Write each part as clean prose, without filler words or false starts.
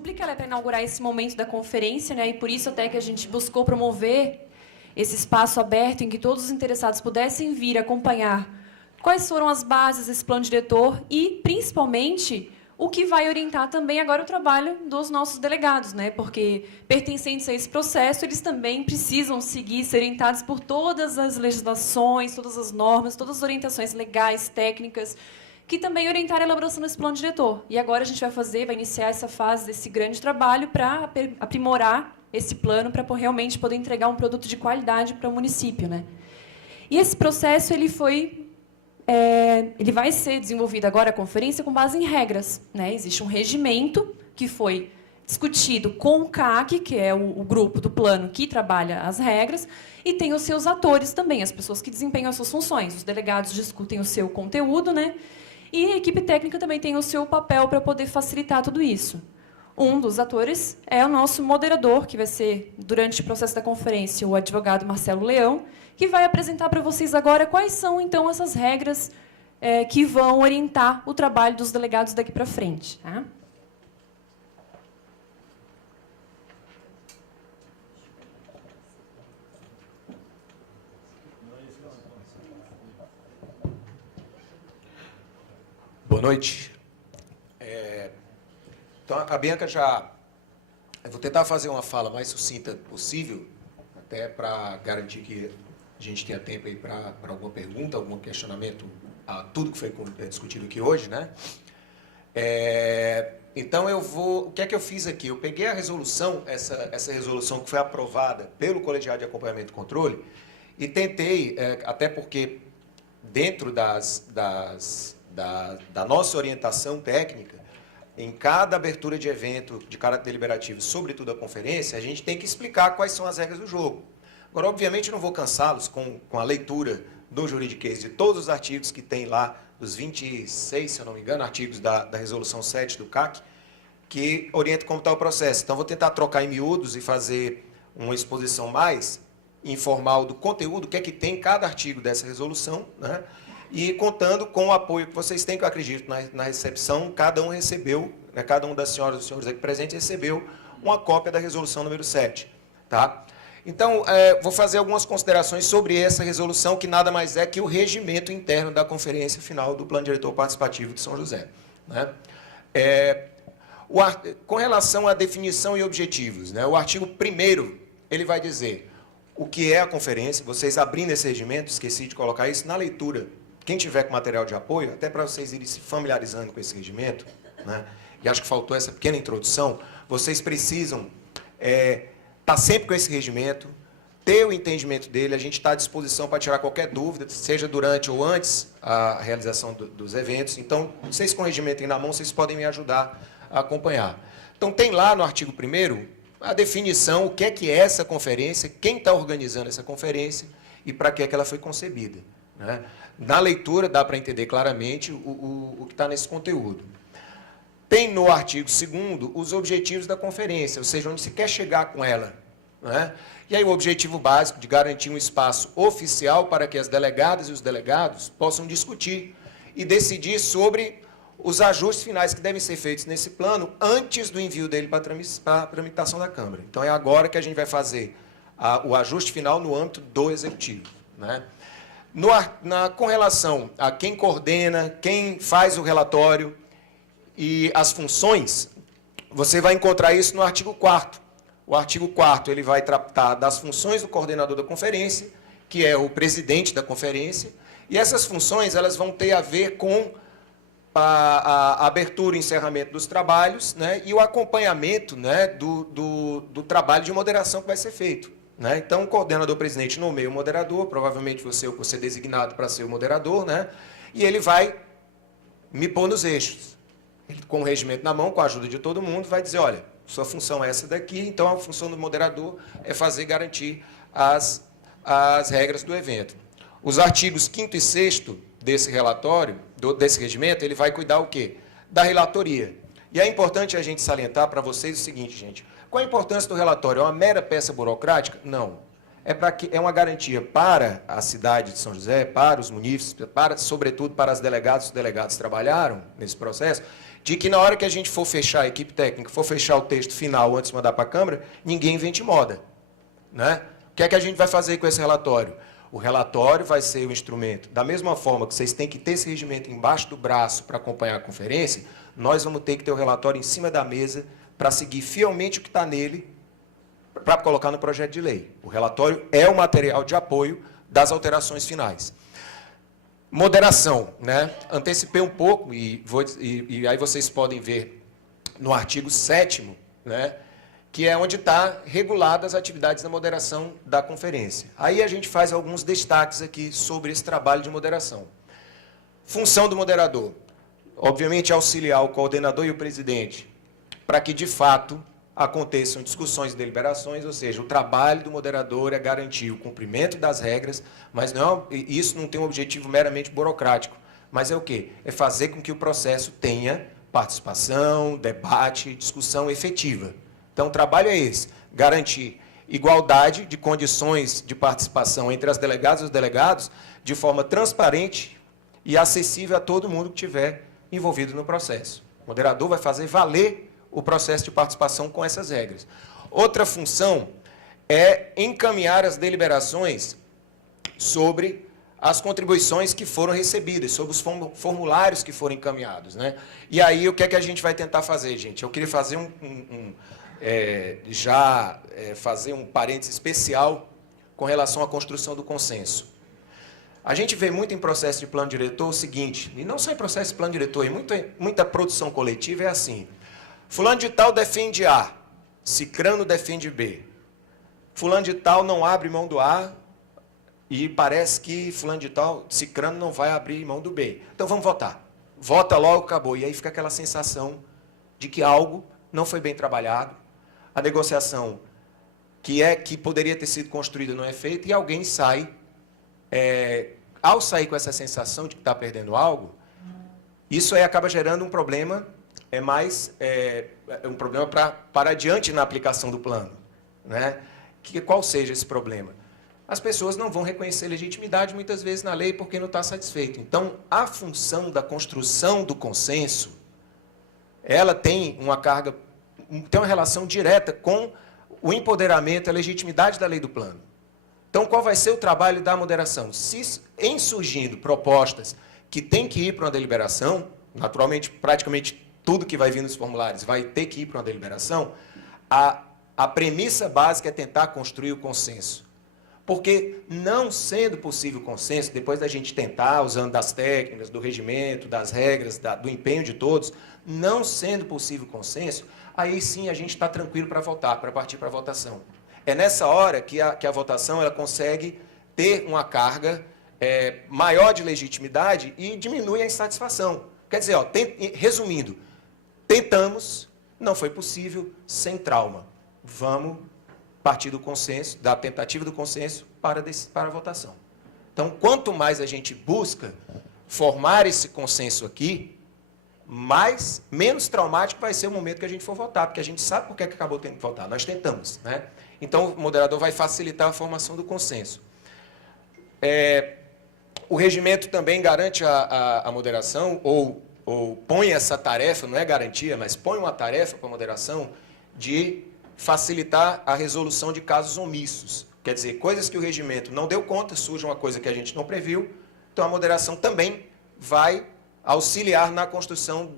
pública, ela é para inaugurar esse momento da conferência, né? E por isso até que a gente buscou promover esse espaço aberto em que todos os interessados pudessem vir acompanhar quais foram as bases desse plano diretor e, principalmente, o que vai orientar também agora o trabalho dos nossos delegados, né? Porque, pertencentes a esse processo, eles também precisam seguir, ser orientados por todas as legislações, todas as normas, todas as orientações legais, técnicas, que também orientaram a elaboração desse plano diretor. E agora a gente vai iniciar essa fase desse grande trabalho para aprimorar esse plano, para realmente poder entregar um produto de qualidade para o município, né? E esse processo ele vai ser desenvolvido agora, a conferência, com base em regras, né? Existe um regimento que foi discutido com o CAC, que é o grupo do plano que trabalha as regras, e tem os seus atores também, as pessoas que desempenham as suas funções. Os delegados discutem o seu conteúdo, né? E a equipe técnica também tem o seu papel para poder facilitar tudo isso. Um dos atores é o nosso moderador, que vai ser, durante o processo da conferência, o advogado Marcelo Leão, que vai apresentar para vocês agora quais são, então, essas regras que vão orientar o trabalho dos delegados daqui para frente. Tá? Boa noite. Então, a Bianca já... Eu vou tentar fazer uma fala mais sucinta possível, até para garantir que a gente tenha tempo aí para alguma pergunta, algum questionamento a tudo que foi discutido aqui hoje, né? Então, o que é que eu fiz aqui? Eu peguei a resolução, essa resolução que foi aprovada pelo Colegiado de Acompanhamento e Controle, e tentei, até porque dentro da nossa orientação técnica, em cada abertura de evento de caráter deliberativo, sobretudo a conferência, a gente tem que explicar quais são as regras do jogo. Agora, obviamente, eu não vou cansá-los com a leitura do juridiquês de todos os artigos que tem lá, dos 26, se eu não me engano, artigos da Resolução 7 do CAC, que orientam como está o processo. Então, vou tentar trocar em miúdos e fazer uma exposição mais informal do conteúdo, o que é que tem cada artigo dessa resolução, né? E contando com o apoio que vocês têm, que eu acredito, na recepção, cada um recebeu, né, cada um das senhoras e dos senhores aqui presentes recebeu uma cópia da resolução número 7. Tá? Então, vou fazer algumas considerações sobre essa resolução, que nada mais é que o regimento interno da conferência final do Plano Diretor Participativo de São José. Né? Com relação à definição e objetivos, né, o artigo 1º, ele vai dizer o que é a conferência. Vocês abrindo esse regimento, esqueci de colocar isso na leitura. Quem tiver com material de apoio, até para vocês irem se familiarizando com esse regimento, né, e acho que faltou essa pequena introdução, vocês precisam estar sempre com esse regimento, ter o entendimento dele, a gente está à disposição para tirar qualquer dúvida, seja durante ou antes a realização dos eventos. Então, vocês com o regimento aí na mão, vocês podem me ajudar a acompanhar. Então, tem lá no artigo 1º a definição, o que é essa conferência, quem está organizando essa conferência e para que ela foi concebida. Né? Na leitura, dá para entender claramente o que está nesse conteúdo. Tem no artigo 2º os objetivos da conferência, ou seja, onde se quer chegar com ela. Né? E aí o objetivo básico de garantir um espaço oficial para que as delegadas e os delegados possam discutir e decidir sobre os ajustes finais que devem ser feitos nesse plano antes do envio dele para a tramitação da Câmara. Então, é agora que a gente vai fazer o ajuste final no âmbito do Executivo. Né? Com relação a quem coordena, quem faz o relatório e as funções, você vai encontrar isso no artigo 4º. O artigo 4º ele vai tratar das funções do coordenador da conferência, que é o presidente da conferência, e essas funções elas vão ter a ver com a abertura e encerramento dos trabalhos, né, e o acompanhamento, né, do trabalho de moderação que vai ser feito. Né? Então, o coordenador-presidente nomeia o moderador, provavelmente você ou você designado para ser o moderador, né, e ele vai me pôr nos eixos. Ele, com o regimento na mão, com a ajuda de todo mundo, vai dizer, olha, sua função é essa daqui, então a função do moderador é garantir as regras do evento. Os artigos 5º e 6º desse relatório, desse regimento, ele vai cuidar o quê? Da relatoria. E é importante a gente salientar para vocês o seguinte, gente. Qual a importância do relatório? É uma mera peça burocrática? Não. É uma garantia para a cidade de São José, para os munícipes, sobretudo para as delegadas e os delegados que trabalharam nesse processo, de que na hora que a gente for fechar a equipe técnica, for fechar o texto final antes de mandar para a Câmara, ninguém invente moda, né? O que é que a gente vai fazer com esse relatório? O relatório vai ser o instrumento. Da mesma forma que vocês têm que ter esse regimento embaixo do braço para acompanhar a conferência, nós vamos ter que ter o relatório em cima da mesa para seguir fielmente o que está nele, para colocar no projeto de lei. O relatório é o material de apoio das alterações finais. Moderação, né? Antecipei um pouco, e aí vocês podem ver no artigo 7º, né? Que é onde está reguladas as atividades da moderação da conferência. Aí a gente faz alguns destaques aqui sobre esse trabalho de moderação. Função do moderador. Obviamente, auxiliar o coordenador e o presidente para que, de fato, aconteçam discussões e deliberações, ou seja, o trabalho do moderador é garantir o cumprimento das regras, mas não, isso não tem um objetivo meramente burocrático. Mas é o quê? É fazer com que o processo tenha participação, debate, discussão efetiva. Então, o trabalho é esse, garantir igualdade de condições de participação entre as delegadas e os delegados de forma transparente e acessível a todo mundo que estiver envolvido no processo. O moderador vai fazer valer o processo de participação com essas regras. Outra função é encaminhar as deliberações sobre as contribuições que foram recebidas, sobre os formulários que foram encaminhados, né? E aí, o que é que a gente vai tentar fazer, gente? Eu queria fazer fazer um parênteses especial com relação à construção do consenso. A gente vê muito em processo de plano diretor o seguinte, e não só em processo de plano diretor, em muita produção coletiva é assim. Fulano de tal defende A, cicrano defende B. Fulano de tal não abre mão do A e parece que fulano de tal, cicrano, não vai abrir mão do B. Então vamos votar. Vota logo, acabou. E aí fica aquela sensação de que algo não foi bem trabalhado, a negociação que poderia ter sido construída não é feita e alguém sai, ao sair com essa sensação de que está perdendo algo, isso aí acaba gerando um problema, um problema para adiante na aplicação do plano, né? Qual seja esse problema? As pessoas não vão reconhecer legitimidade, muitas vezes, na lei, porque não está satisfeito. Então, a função da construção do consenso, ela tem uma carga, tem uma relação direta com o empoderamento e a legitimidade da lei do plano. Então, qual vai ser o trabalho da moderação? Se, em surgindo propostas que têm que ir para uma deliberação, naturalmente, praticamente tudo que vai vir nos formulários vai ter que ir para uma deliberação, a premissa básica é tentar construir o consenso. Porque, não sendo possível consenso, depois da gente tentar, usando das técnicas, do regimento, das regras, do empenho de todos, não sendo possível consenso, aí sim a gente está tranquilo para votar, para partir para a votação. É nessa hora que a votação ela consegue ter uma carga maior de legitimidade e diminui a insatisfação. Quer dizer, resumindo, tentamos, não foi possível, sem trauma. Vamos partir do consenso, da tentativa do consenso para a votação. Então, quanto mais a gente busca formar esse consenso aqui, menos traumático vai ser o momento que a gente for votar, porque a gente sabe por que acabou tendo que votar. Nós tentamos, né? Então, o moderador vai facilitar a formação do consenso. O regimento também garante a moderação, ou põe essa tarefa, não é garantia, mas põe uma tarefa para a moderação de facilitar a resolução de casos omissos. Quer dizer, coisas que o regimento não deu conta, surge uma coisa que a gente não previu, então a moderação também vai auxiliar na construção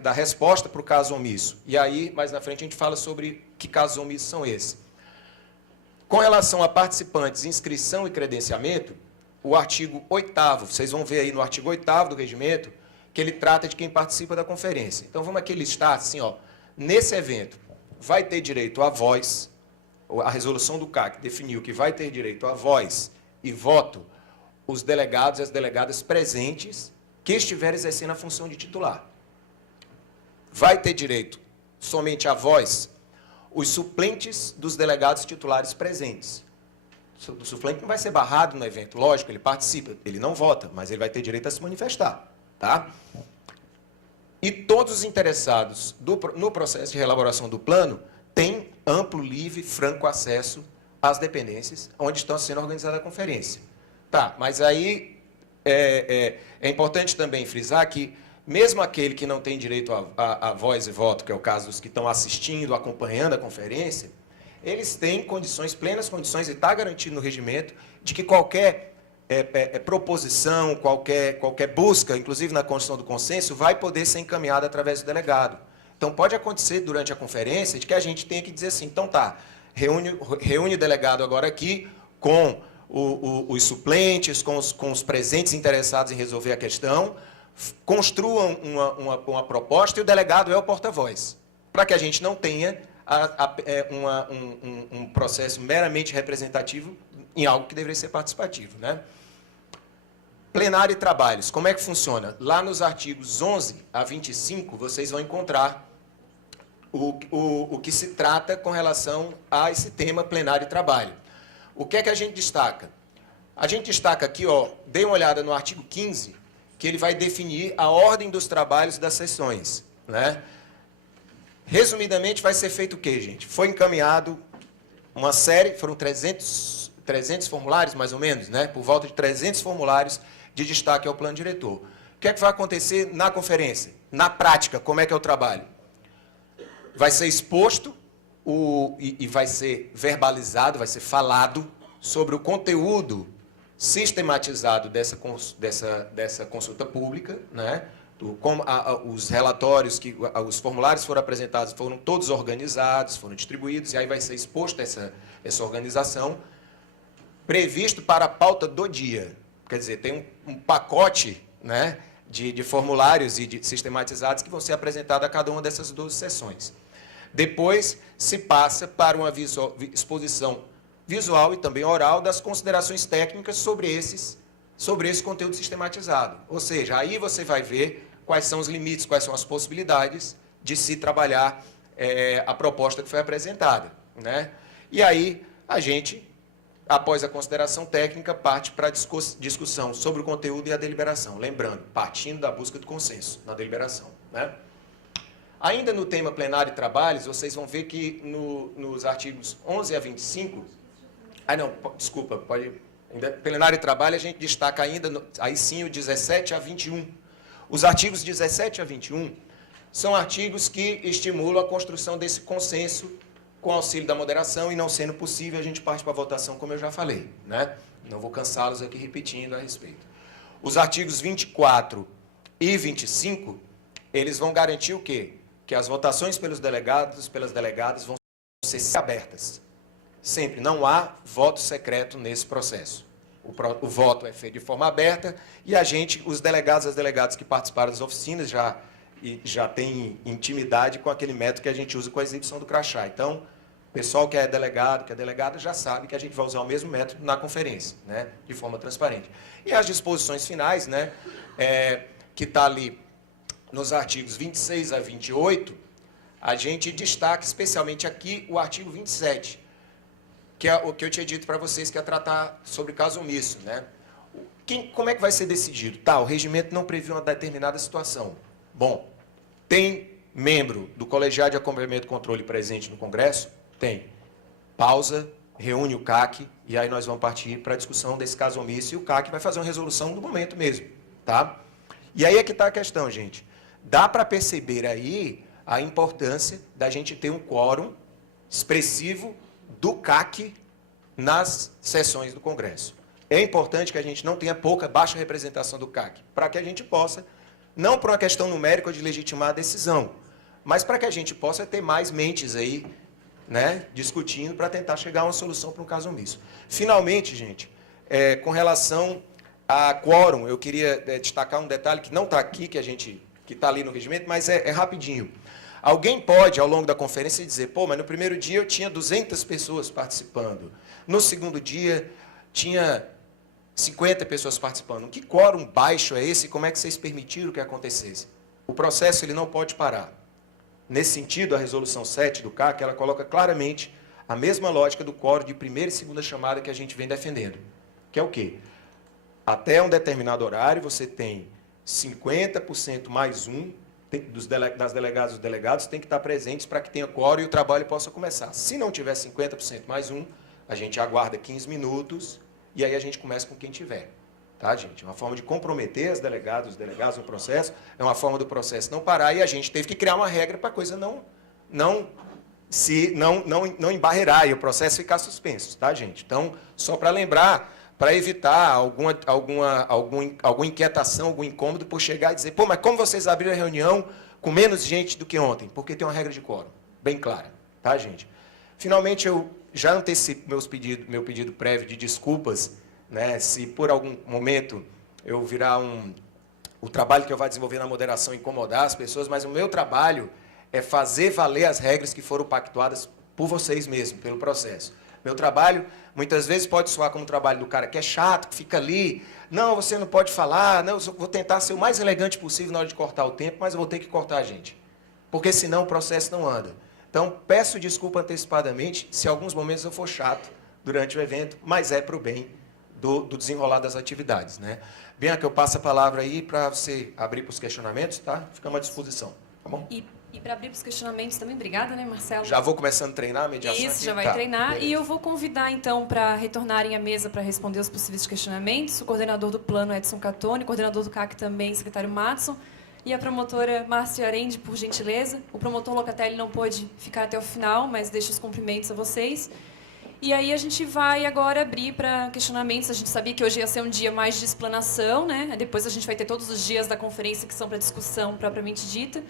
da resposta para o caso omisso. E aí, mais na frente, a gente fala sobre que casos omissos são esses. Com relação a participantes, inscrição e credenciamento, o artigo 8º, vocês vão ver aí no artigo 8º do regimento, que ele trata de quem participa da conferência. Então, vamos aqui listar assim, nesse evento, vai ter direito à voz, a resolução do CAC definiu que vai ter direito à voz e voto os delegados e as delegadas presentes que estiverem exercendo a função de titular. Vai ter direito somente à voz os suplentes dos delegados titulares presentes. O suplente não vai ser barrado no evento, lógico, ele participa, ele não vota, mas ele vai ter direito a se manifestar, tá? E todos os interessados no processo de elaboração do plano têm amplo, livre, franco acesso às dependências onde está sendo organizada a conferência. Tá, mas aí é importante também frisar que mesmo aquele que não tem direito a voz e voto, que é o caso dos que estão assistindo, acompanhando a conferência, eles têm condições, plenas condições, e está garantido no regimento, de que qualquer proposição, qualquer busca, inclusive na construção do consenso, vai poder ser encaminhada através do delegado. Então, pode acontecer durante a conferência de que a gente tenha que dizer assim, então tá, reúne o delegado agora aqui com os suplentes, com os presentes interessados em resolver a questão, construam uma proposta e o delegado é o porta-voz, para que a gente não tenha um processo meramente representativo em algo que deveria ser participativo, né? Plenário e trabalhos, como é que funciona? Lá nos artigos 11 a 25, vocês vão encontrar o que se trata com relação a esse tema plenário e trabalho. O que é que a gente destaca? A gente destaca aqui, ó, dê uma olhada no artigo 15, que ele vai definir a ordem dos trabalhos das sessões, né? Resumidamente, vai ser feito o quê, gente? Foi encaminhado uma série, foram 300 formulários, mais ou menos, né? Por volta de 300 formulários de destaque ao plano diretor. O que é que vai acontecer na conferência? Na prática, como é que é o trabalho? Vai ser exposto e vai ser verbalizado, vai ser falado sobre o conteúdo sistematizado dessa consulta pública, né? Como os relatórios, os formulários foram apresentados, foram todos organizados, foram distribuídos, e aí vai ser exposta essa organização, previsto para a pauta do dia. Quer dizer, tem um pacote, né, de formulários e sistematizados que vão ser apresentados a cada uma dessas 12 sessões. Depois, se passa para uma exposição visual e também oral das considerações técnicas sobre esse conteúdo sistematizado. Ou seja, aí você vai ver quais são os limites, quais são as possibilidades de se trabalhar a proposta que foi apresentada, né? E aí a gente, após a consideração técnica, parte para a discussão sobre o conteúdo e a deliberação. Lembrando, partindo da busca do consenso na deliberação, né? Ainda no tema plenário e trabalhos, vocês vão ver que nos artigos 11 a 25... desculpa, pode... Plenário e trabalho, a gente destaca ainda, aí sim, o 17 a 21. Os artigos 17 a 21 são artigos que estimulam a construção desse consenso com auxílio da moderação, e não sendo possível, a gente parte para a votação, como eu já falei, né? Não vou cansá-los aqui repetindo a respeito. Os artigos 24 e 25, eles vão garantir o quê? Que as votações pelas delegadas vão ser abertas. Sempre, não há voto secreto nesse processo. O voto é feito de forma aberta e os delegados e as delegadas que participaram das oficinas já têm intimidade com aquele método que a gente usa com a exibição do crachá. Então, o pessoal que é delegado, que é delegada, já sabe que a gente vai usar o mesmo método na conferência, né, de forma transparente. E as disposições finais, né, que está ali nos artigos 26 a 28, a gente destaca especialmente aqui o artigo 27, que é o que eu tinha dito para vocês, que é tratar sobre caso omisso, né? Como é que vai ser decidido? Tá, o regimento não previu uma determinada situação. Bom, tem membro do colegiado de acompanhamento e controle presente no Congresso? Tem. Pausa, reúne o CAC, e aí nós vamos partir para a discussão desse caso omisso, e o CAC vai fazer uma resolução no momento mesmo, tá? E aí é que está a questão, gente. Dá para perceber aí a importância da gente ter um quórum expressivo do CAC nas sessões do Congresso. É importante que a gente não tenha baixa representação do CAC, para que a gente possa, não por uma questão numérica ou de legitimar a decisão, mas para que a gente possa ter mais mentes aí, né, discutindo para tentar chegar a uma solução para um caso omisso. Finalmente, gente, com relação a quórum, eu queria destacar um detalhe que não está aqui, que está ali no regimento, mas é rapidinho. Alguém pode, ao longo da conferência, dizer, pô, mas no primeiro dia eu tinha 200 pessoas participando, no segundo dia tinha 50 pessoas participando. Que quórum baixo é esse? Como é que vocês permitiram que acontecesse? O processo ele não pode parar. Nesse sentido, a resolução 7 do CAC, ela coloca claramente a mesma lógica do quórum de primeira e segunda chamada que a gente vem defendendo. Que é o quê? Até um determinado horário, você tem 50% mais um das delegadas e dos delegados tem que estar presentes para que tenha quórum e o trabalho possa começar. Se não tiver 50% mais um, a gente aguarda 15 minutos e aí a gente começa com quem tiver. Tá, gente? É uma forma de comprometer os delegados no processo, é uma forma do processo não parar, e a gente teve que criar uma regra para a coisa não embarrear e o processo ficar suspenso, tá, gente? Então, só para lembrar, para evitar alguma inquietação, algum incômodo por chegar e dizer, pô, mas como vocês abriram a reunião com menos gente do que ontem? Porque tem uma regra de quórum, bem clara, tá, gente? Finalmente, eu já antecipo meu pedido prévio de desculpas, né, se por algum momento eu virar o trabalho que eu vou desenvolver na moderação incomodar as pessoas, mas o meu trabalho é fazer valer as regras que foram pactuadas por vocês mesmos, pelo processo. Meu trabalho, muitas vezes, pode soar como um trabalho do cara que é chato, que fica ali, não, você não pode falar, não, eu vou tentar ser o mais elegante possível na hora de cortar o tempo, mas eu vou ter que cortar a gente, porque senão o processo não anda. Então, peço desculpa antecipadamente se em alguns momentos eu for chato durante o evento, mas é para o bem do desenrolar das atividades, né? Bianca, eu passo a palavra aí para você abrir para os questionamentos, tá? Ficamos à disposição, tá bom? E para abrir para os questionamentos também, obrigada, né, Marcelo? Já vou começando a treinar a mediação. Isso, aqui. já vai treinar. Beleza. E eu vou convidar, então, para retornarem à mesa para responder os possíveis questionamentos, o coordenador do plano, Edson Catone, coordenador do CAC também, secretário Matson, e a promotora Márcia Arendi, por gentileza. O promotor Locatelli não pôde ficar até o final, mas deixo os cumprimentos a vocês. E aí a gente vai agora abrir para questionamentos. A gente sabia que hoje ia ser um dia mais de explanação, né? Depois a gente vai ter todos os dias da conferência que são para discussão propriamente dita.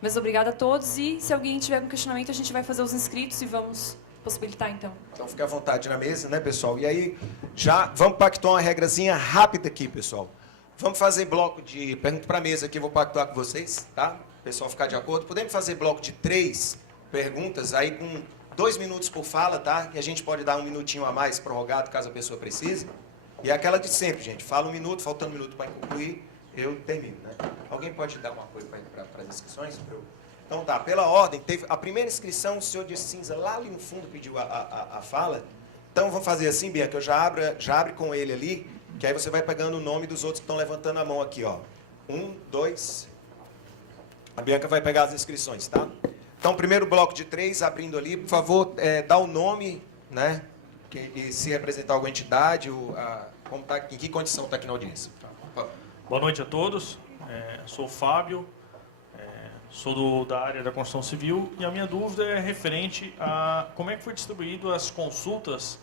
Mas obrigada a todos. E se alguém tiver algum questionamento, a gente vai fazer os inscritos e vamos possibilitar, então. Então, fique à vontade na mesa, né, pessoal? E aí, já vamos pactuar uma regrazinha rápida aqui, pessoal. Vamos fazer bloco de... Pergunta para a mesa aqui, eu vou pactuar com vocês, tá? O pessoal ficar de acordo. Podemos fazer bloco de 3 perguntas, aí com 2 minutos por fala, tá? E a gente pode dar um minutinho a mais prorrogado, caso a pessoa precise. E é aquela de sempre, gente. Fala 1 minuto, faltando 1 minuto para concluir, eu termino, né? Alguém pode dar um apoio para as inscrições? Então tá, pela ordem, teve a primeira inscrição, o senhor de cinza lá ali no fundo pediu a fala. Então vamos fazer assim, Bianca, eu já abro com ele ali, que aí você vai pegando o nome dos outros que estão levantando a mão aqui, ó. 1, 2. A Bianca vai pegar as inscrições, tá? Então, primeiro bloco de 3, abrindo ali, por favor, dá o nome, né? E se representar alguma entidade, como tá, em que condição está aqui na audiência. Boa noite a todos. Sou o Fábio, sou da área da construção civil e a minha dúvida é referente a como é que foi distribuído as consultas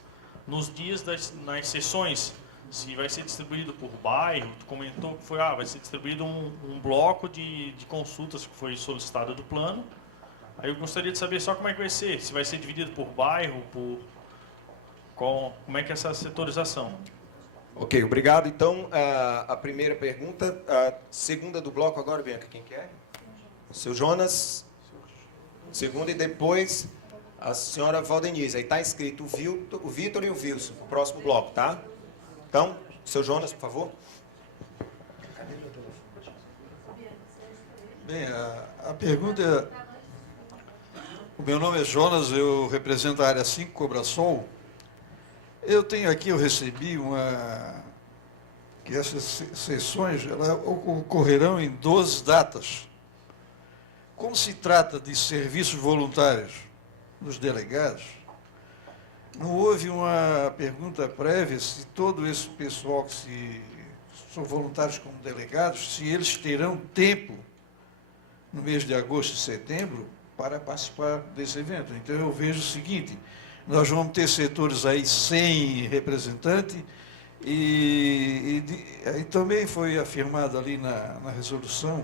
nos dias nas sessões. Se vai ser distribuído por bairro, tu comentou que vai ser distribuído um bloco de consultas que foi solicitado do plano. Aí eu gostaria de saber só como é que vai ser, se vai ser dividido por bairro, como é que é essa setorização. Ok, obrigado. Então, a primeira pergunta, a segunda do bloco agora, Bianca, quem quer? O seu Jonas, segunda e depois a senhora Valdenise. Aí está escrito o Vitor e o Wilson, o próximo bloco, tá? Então, seu Jonas, por favor. Bem, a pergunta é... O meu nome é Jonas, eu represento a área 5, Cobrasol. Eu recebi que essas sessões ocorrerão em 12 datas. Como se trata de serviços voluntários dos delegados, não houve uma pergunta prévia se todo esse pessoal que são voluntários como delegados, se eles terão tempo no mês de agosto e setembro para participar desse evento. Então, eu vejo o seguinte, nós vamos ter setores aí sem representante e também foi afirmado ali na resolução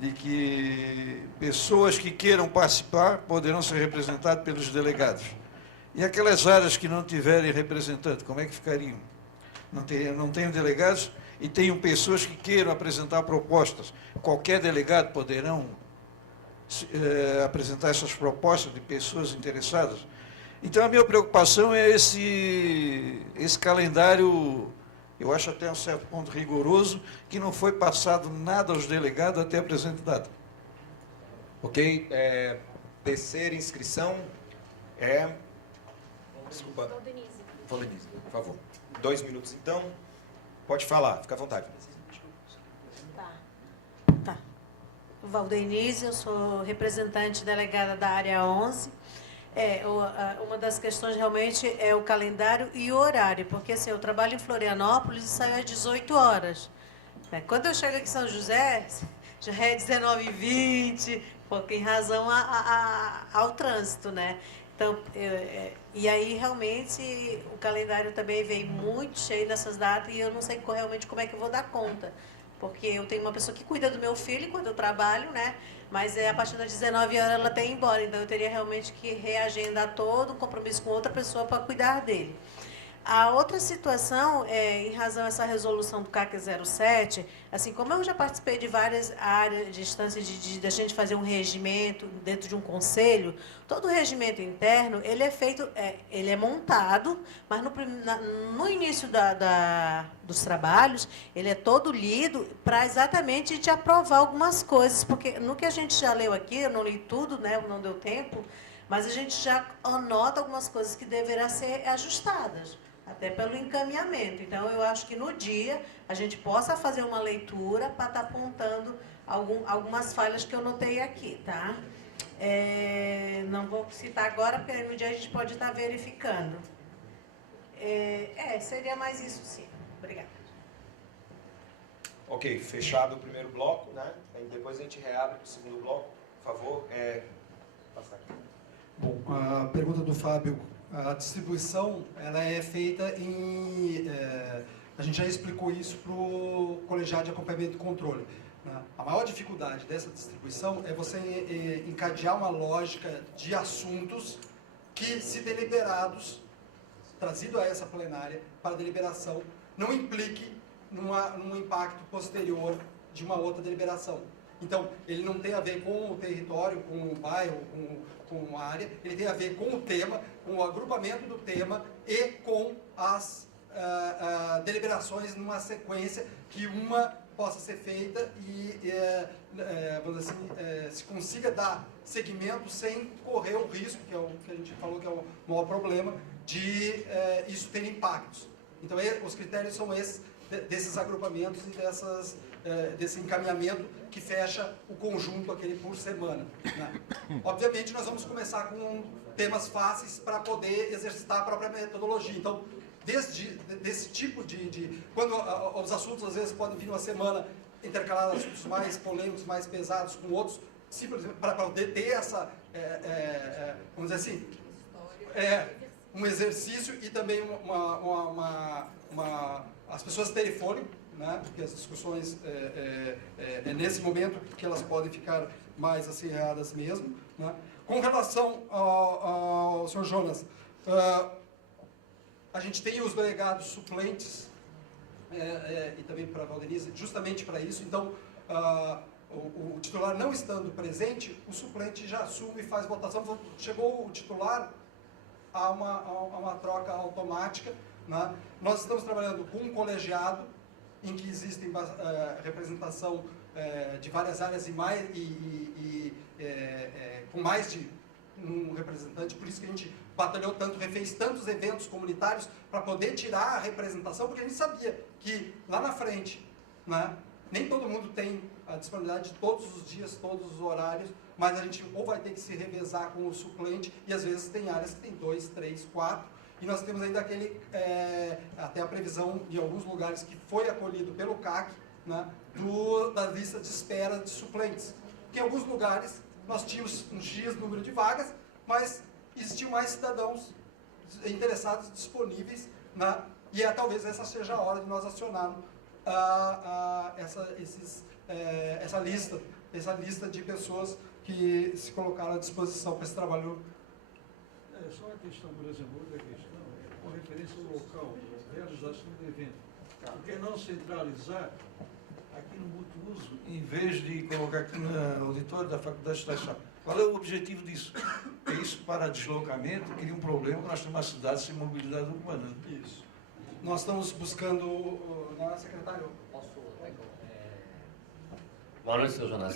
de que pessoas que queiram participar poderão ser representadas pelos delegados. E aquelas áreas que não tiverem representante, como é que ficariam? Não tenham delegados e tenham pessoas que queiram apresentar propostas. Qualquer delegado poderão apresentar essas propostas de pessoas interessadas. Então, a minha preocupação é esse calendário, eu acho até um certo ponto rigoroso, que não foi passado nada aos delegados até a presente data. Ok, terceira inscrição Desculpa. Valdenise, por favor. 2 minutos, então. Pode falar, fica à vontade. Tá. Valdenise, eu sou representante delegada da área 11. Uma das questões realmente é o calendário e o horário, porque assim, eu trabalho em Florianópolis e saio às 18 horas. Quando eu chego aqui em São José, já é 19h20, porque em razão ao trânsito, né? Então, e aí realmente o calendário também veio muito cheio nessas datas e eu não sei realmente como é que eu vou dar conta. Porque eu tenho uma pessoa que cuida do meu filho quando eu trabalho, né? Mas a partir das 19 horas ela tem que ir embora. Então eu teria realmente que reagendar todo um compromisso com outra pessoa para cuidar dele. A outra situação, em razão a essa resolução do CAC 07, assim, como eu já participei de várias áreas de instâncias de a gente fazer um regimento dentro de um conselho, todo o regimento interno, ele é feito, ele é montado, mas no início dos trabalhos, ele é todo lido para exatamente te aprovar algumas coisas, porque no que a gente já leu aqui, eu não li tudo, né, não deu tempo, mas a gente já anota algumas coisas que deverão ser ajustadas, até pelo encaminhamento. Então, eu acho que no dia a gente possa fazer uma leitura para estar apontando algumas falhas que eu notei aqui, tá? Não vou citar agora, porque no dia a gente pode estar verificando. Seria mais isso, sim. Obrigada. Ok, fechado o primeiro bloco, né? Aí depois a gente reabre para o segundo bloco. Por favor, passar aqui. Bom, a pergunta do Fábio, a distribuição, ela é feita em... a gente já explicou isso para o colegiado de acompanhamento e controle, né? A maior dificuldade dessa distribuição é você encadear uma lógica de assuntos que, se deliberados, trazido a essa plenária para deliberação, não implique num impacto posterior de uma outra deliberação. Então, ele não tem a ver com o território, com o bairro, com a área, ele tem a ver com o tema, com o agrupamento do tema e com as deliberações numa sequência que uma possa ser feita e, vamos dizer assim, se consiga dar seguimento sem correr o risco, que é o que a gente falou que é o maior problema, de isso ter impactos. Então, os critérios são esses, desses agrupamentos e desse encaminhamento que fecha o conjunto aquele por semana, né? Obviamente, nós vamos começar com temas fáceis para poder exercitar a própria metodologia. Então, desse tipo quando os assuntos às vezes podem vir uma semana intercalados, assuntos mais polêmicos, mais pesados com outros, simplesmente para poder ter essa, vamos dizer assim, um exercício e também as pessoas terem fôlego, né? Porque as discussões é nesse momento que elas podem ficar mais acirradas mesmo, né? Com relação ao senhor Jonas, a gente tem os delegados suplentes e também para a Valdenise, justamente para isso. Então, o titular não estando presente, o suplente já assume e faz votação. Chegou o titular, há uma troca automática, né? Nós estamos trabalhando com um colegiado em que existe representação de várias áreas com mais de um representante, por isso que a gente batalhou tanto, refez tantos eventos comunitários para poder tirar a representação, porque a gente sabia que lá na frente, né, nem todo mundo tem a disponibilidade de todos os dias, todos os horários, mas a gente ou vai ter que se revezar com o suplente, e às vezes tem áreas que tem 2, 3, 4, e nós temos ainda até a previsão de alguns lugares que foi acolhido pelo CAC, né, da lista de espera de suplentes. Porque em alguns lugares nós tínhamos um X número de vagas, mas existiam mais cidadãos interessados, disponíveis, né, e talvez essa seja a hora de nós acionarmos essa lista de pessoas que se colocaram à disposição para esse trabalho. Só uma questão, por exemplo, outra questão, com referência ao local, realização do evento. Por que não centralizar aqui no multiuso, em vez de colocar aqui no auditório da Faculdade de Estação? Qual é o objetivo disso? É isso para deslocamento, cria um problema, nós temos uma cidade sem mobilidade urbana. Isso. Nós estamos buscando, secretário. Boa noite, senhor Jonas.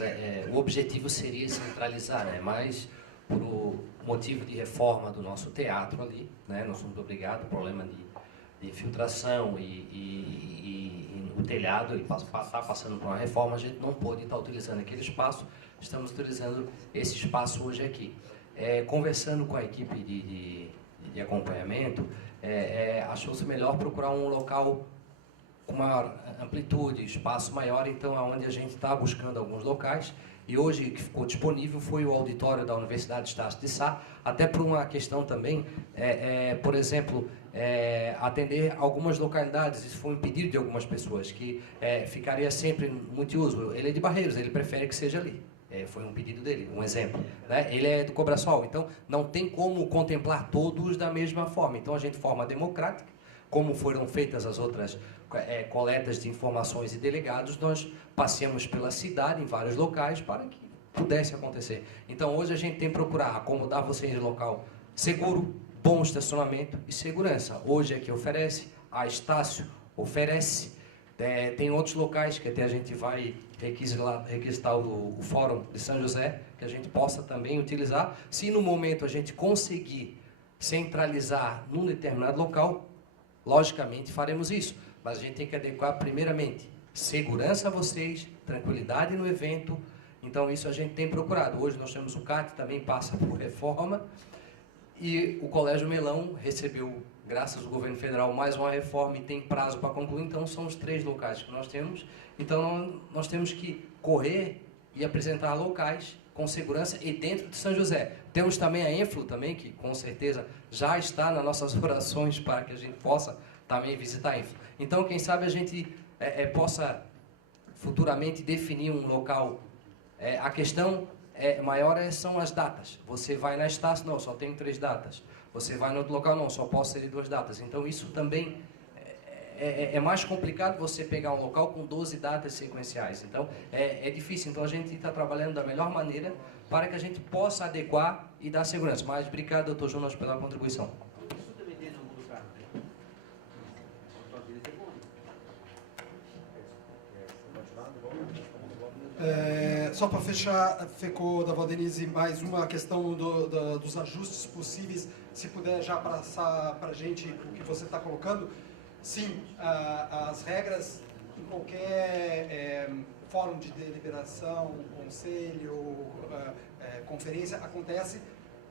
O objetivo seria centralizar, né? Mas por o motivo de reforma do nosso teatro ali, né? Nós somos obrigados, problema de infiltração e o telhado, ele está passando por uma reforma, a gente não pode estar utilizando aquele espaço, estamos utilizando esse espaço hoje aqui. conversando com a equipe de acompanhamento, achou-se melhor procurar um local com maior amplitude, espaço maior, então é onde a gente está buscando alguns locais. E hoje que ficou disponível foi o auditório da Universidade de Estácio de Sá, até por uma questão também, por exemplo, atender algumas localidades. Isso foi um pedido de algumas pessoas, que ficaria sempre multiuso. Ele é de Barreiros, ele prefere que seja ali. Foi um pedido dele, um exemplo. Né? Ele é do Cobrasol, então não tem como contemplar todos da mesma forma. Então a gente forma democrática, como foram feitas as outras coletas de informações e delegados, nós passeamos pela cidade, em vários locais, para que pudesse acontecer. Então, hoje a gente tem que procurar acomodar vocês em local seguro, bom estacionamento e segurança. Hoje é que oferece, a Estácio oferece, tem outros locais que até a gente vai requisitar o Fórum de São José, que a gente possa também utilizar. Se no momento a gente conseguir centralizar num determinado local, logicamente faremos isso. Mas a gente tem que adequar, primeiramente, segurança a vocês, tranquilidade no evento. Então, isso a gente tem procurado. Hoje nós temos o CAT, também passa por reforma. E o Colégio Melão recebeu, graças ao governo federal, mais uma reforma e tem prazo para concluir. Então, são os 3 locais que nós temos. Então, nós temos que correr e apresentar locais com segurança e dentro de São José. Temos também a Enflo, também, que com certeza já está nas nossas orações para que a gente possa também visitar a Enflo. Então, quem sabe a gente possa futuramente definir um local. A questão maior são as datas. Você vai na Estácio, não, só tenho 3 datas. Você vai no outro local, não, só posso ser 2 datas. Então, isso também é mais complicado você pegar um local com 12 datas sequenciais. Então, é difícil. Então, a gente está trabalhando da melhor maneira para que a gente possa adequar e dar segurança. Mas, obrigado, doutor Jonas, pela contribuição. Só para fechar, ficou da Valdenise mais uma questão dos ajustes possíveis, se puder já passar para a gente o que você está colocando. Sim, as regras em qualquer fórum de deliberação, conselho, conferência, acontece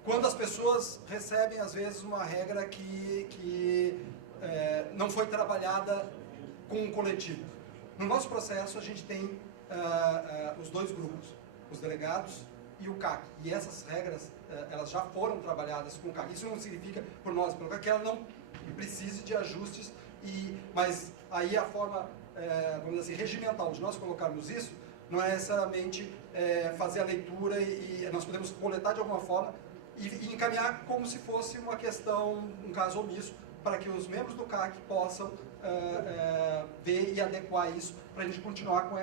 quando as pessoas recebem, às vezes, uma regra que não foi trabalhada com um coletivo. No nosso processo, a gente tem os 2 grupos, os delegados e o CAC. E essas regras, elas já foram trabalhadas com o CAC. Isso não significa, por nós, pelo CAC, que ela não precise de ajustes, mas aí a forma, vamos dizer assim, regimental de nós colocarmos isso, não é necessariamente fazer a leitura e nós podemos coletar de alguma forma e encaminhar como se fosse uma questão, um caso omisso, para que os membros do CAC possam ver e adequar isso, para a gente continuar com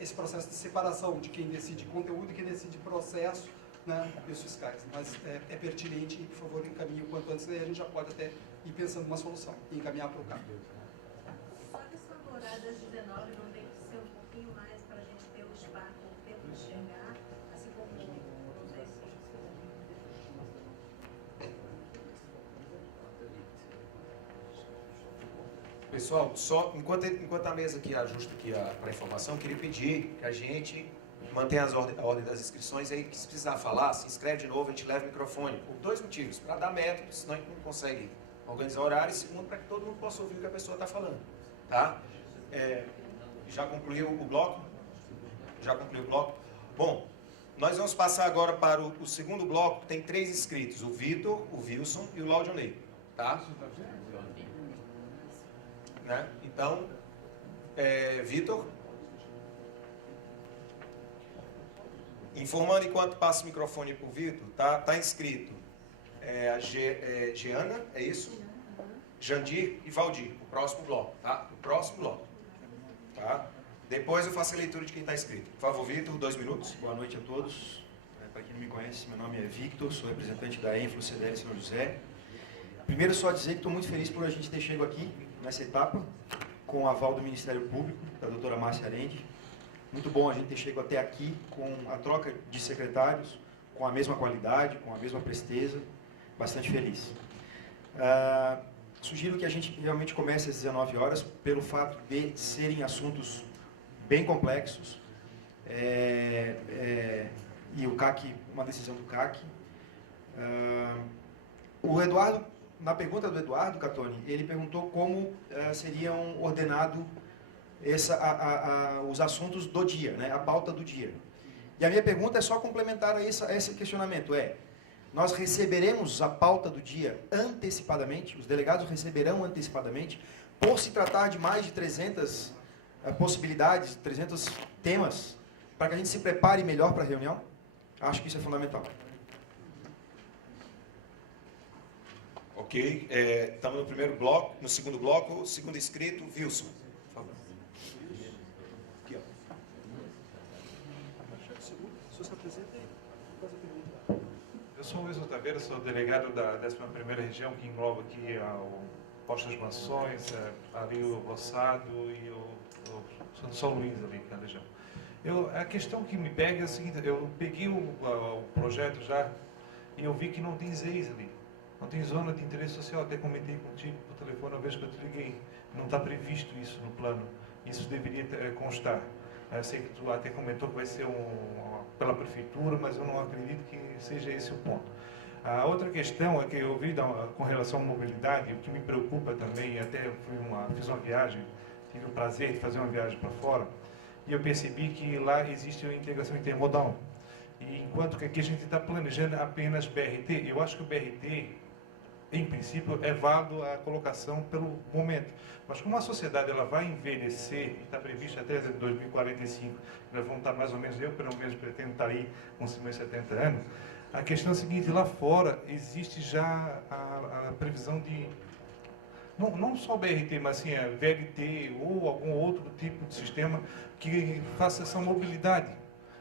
esse processo de separação de quem decide conteúdo e quem decide processo, né, e os fiscais. Mas é pertinente e, por favor, encaminhe o quanto antes, daí a gente já pode até ir pensando numa solução e encaminhar para o CAC. Só que essa morada às 19 não tem que ser um pouquinho mais para a gente ter o espaço, o tempo de chegar, assim como não sei se... Pessoal, só enquanto a mesa aqui ajusta aqui para a informação, queria pedir que a gente mantenha a ordem das inscrições aí, que se precisar falar, se inscreve de novo, a gente leva o microfone, por 2 motivos: para dar método, senão a gente não consegue organizar horário, e segundo, para que todo mundo possa ouvir o que a pessoa está falando. Tá? Já concluiu o bloco? Já concluiu o bloco? Bom, nós vamos passar agora para o segundo bloco, tem 3 inscritos: o Vitor, o Wilson e o Laudionei. Tá? Né? Então, Vitor, informando enquanto passa o microfone para o Vitor, tá inscrito a Giana, é isso? Jandir e Valdir, o próximo bloco, tá? O próximo bloco, tá? Depois eu faço a leitura de quem está inscrito. Por favor, Vitor, 2 minutos. Boa noite a todos. Para quem não me conhece, meu nome é Victor, sou representante da Enflo CDL São José. Primeiro, só dizer que estou muito feliz por a gente ter chegado aqui nessa etapa, com o aval do Ministério Público, da doutora Márcia Arendi. Muito bom a gente ter chegado até aqui com a troca de secretários, com a mesma qualidade, com a mesma presteza, bastante feliz. Sugiro que a gente realmente comece às 19 horas, pelo fato de serem assuntos bem complexos, e o CAC, uma decisão do CAC, O Eduardo, na pergunta do Eduardo Catoni, ele perguntou como seriam ordenados os assuntos do dia, né, a pauta do dia. E a minha pergunta é só complementar a esse questionamento, nós receberemos a pauta do dia antecipadamente, os delegados receberão antecipadamente, por se tratar de mais de 300 possibilidades, 300 temas, para que a gente se prepare melhor para a reunião? Acho que isso é fundamental. Ok, estamos no primeiro bloco, no segundo bloco, segundo inscrito, Wilson. Por favor. Aqui, ó. Eu sou o Wilson Taveira, sou delegado da 11ª região, que engloba aqui o Posto das Mansões, ali o Roçado e o São Luís, ali, que é a região. A questão que me pega é a seguinte: eu peguei o projeto já e eu vi que não tem ZEIS ali. Não tem zona de interesse social, até comentei contigo por telefone a vez que eu te liguei. Não está previsto isso no plano. Isso deveria constar. Eu sei que tu até comentou que vai ser pela prefeitura, mas eu não acredito que seja esse o ponto. A outra questão é que eu vi com relação à mobilidade, o que me preocupa também, até fiz uma viagem, tive o prazer de fazer uma viagem para fora, e eu percebi que lá existe uma integração intermodal. E enquanto que aqui a gente está planejando apenas BRT, eu acho que o BRT, em princípio, é válido a colocação pelo momento. Mas como a sociedade ela vai envelhecer, e está previsto até 2045, nós vamos estar mais ou menos, eu pelo menos pretendo estar aí com 70 anos, a questão é a seguinte: lá fora existe já a previsão de, não só BRT, mas assim, a VLT ou algum outro tipo de sistema que faça essa mobilidade.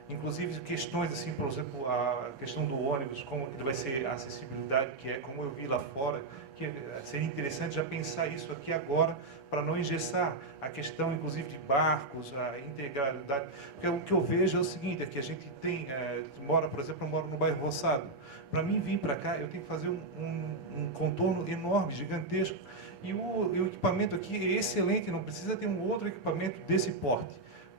Inclusive questões assim, por exemplo, a questão do ônibus, como ele vai ser a acessibilidade, que é como eu vi lá fora, que seria interessante já pensar isso aqui agora, para não engessar a questão, inclusive, de barcos, a integralidade. Porque o que eu vejo é o seguinte: é que a gente tem, por exemplo, eu moro no bairro Roçado. Para mim vir para cá, eu tenho que fazer um contorno enorme, gigantesco. E o equipamento aqui é excelente, não precisa ter um outro equipamento desse porte.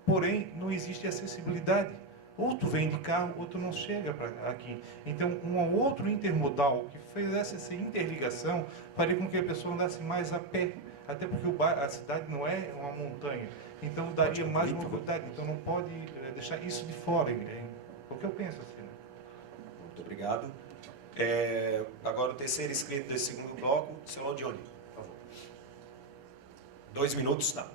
Porém, não existe acessibilidade. Ou tu vem de carro, ou tu não chega para aqui. Então, um outro intermodal que fizesse essa interligação faria com que a pessoa andasse mais a pé. Até porque a cidade não é uma montanha. Então, daria mais mobilidade. Então, não pode deixar isso de fora. É o que eu penso assim. Né? Muito obrigado. Agora, o terceiro inscrito desse segundo bloco, seu Laudione, por favor. 2 minutos, tá?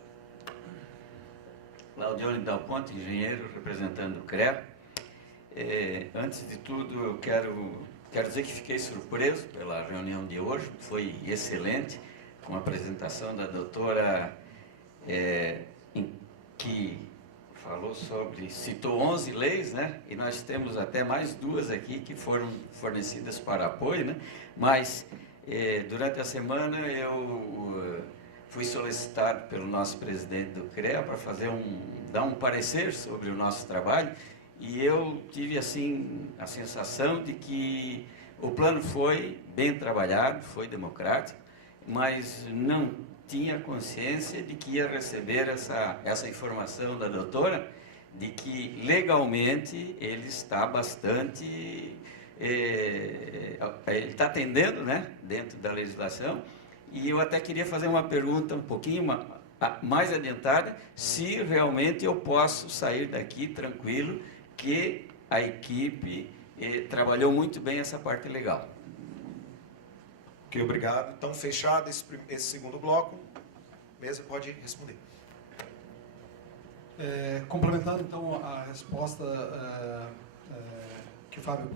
Laudione Dal Ponte, engenheiro, representando o CREA. Antes de tudo, eu quero dizer que fiquei surpreso pela reunião de hoje, foi excelente, com a apresentação da doutora, que falou citou 11 leis, né? E nós temos até mais 2 aqui que foram fornecidas para apoio, né? Mas, durante a semana, eu fui solicitado pelo nosso presidente do CREA para dar um parecer sobre o nosso trabalho, e eu tive assim a sensação de que o plano foi bem trabalhado, foi democrático, mas não tinha consciência de que ia receber essa informação da doutora, de que legalmente ele está bastante, ele está atendendo, né, dentro da legislação. E eu até queria fazer uma pergunta um pouquinho mais adiantada, se realmente eu posso sair daqui tranquilo, que a equipe trabalhou muito bem essa parte legal. Ok, obrigado. Então, fechado esse segundo bloco, mesa pode responder. Complementando, então, a resposta que o Fábio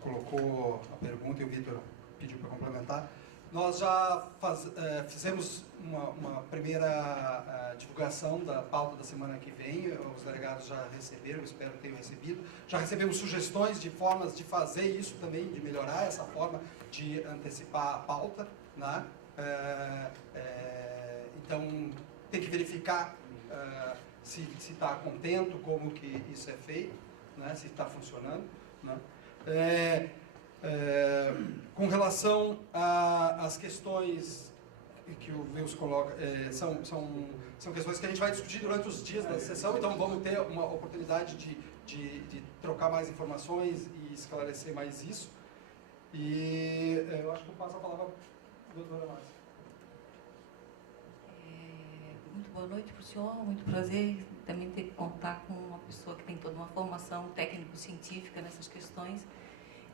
colocou, a pergunta, e o Vitor pediu para complementar, nós já fizemos uma primeira divulgação da pauta da semana que vem, os delegados já receberam, espero que tenham recebido. Já recebemos sugestões de formas de fazer isso também, de melhorar essa forma de antecipar a pauta, né? Então, tem que verificar se está contento, como que isso é feito, né? Se está funcionando, né? Com relação às questões que o Wilson coloca, são questões que a gente vai discutir durante os dias da sessão, então vamos ter uma oportunidade de trocar mais informações e esclarecer mais isso. E eu acho que eu passo a palavra para a doutora Márcia. Muito boa noite para o senhor, muito prazer também ter que contar com uma pessoa que tem toda uma formação técnico-científica nessas questões.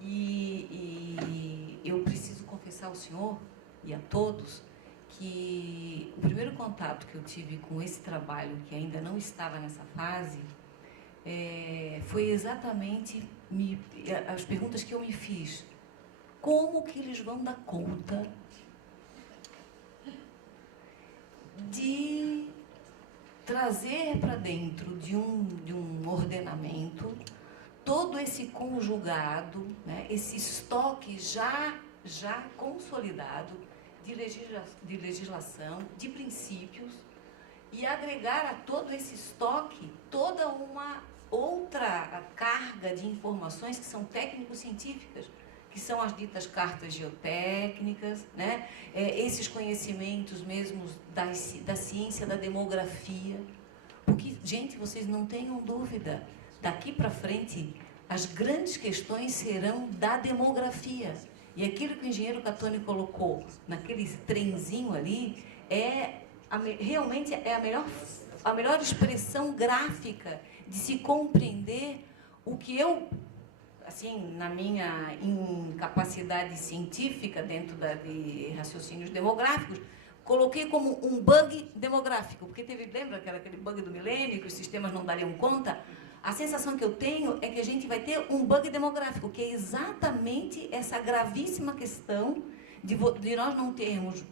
E eu preciso confessar ao senhor e a todos que o primeiro contato que eu tive com esse trabalho, que ainda não estava nessa fase, foi exatamente as perguntas que eu me fiz. Como que eles vão dar conta de trazer para dentro de um ordenamento todo esse conjugado, né, esse estoque já consolidado de legislação, de princípios, e agregar a todo esse estoque toda uma outra carga de informações que são técnico-científicas, que são as ditas cartas geotécnicas, né? Esses conhecimentos mesmo da ciência da demografia. Porque, gente, vocês não tenham dúvida, daqui para frente, as grandes questões serão da demografia. E aquilo que o engenheiro Catoni colocou naquele trenzinho ali, realmente é a melhor expressão gráfica de se compreender o que eu, assim, na minha incapacidade científica dentro de raciocínios demográficos, coloquei como um bug demográfico, porque lembra aquele bug do milênio, que os sistemas não dariam conta? A sensação que eu tenho é que a gente vai ter um bug demográfico, que é exatamente essa gravíssima questão de nós não termos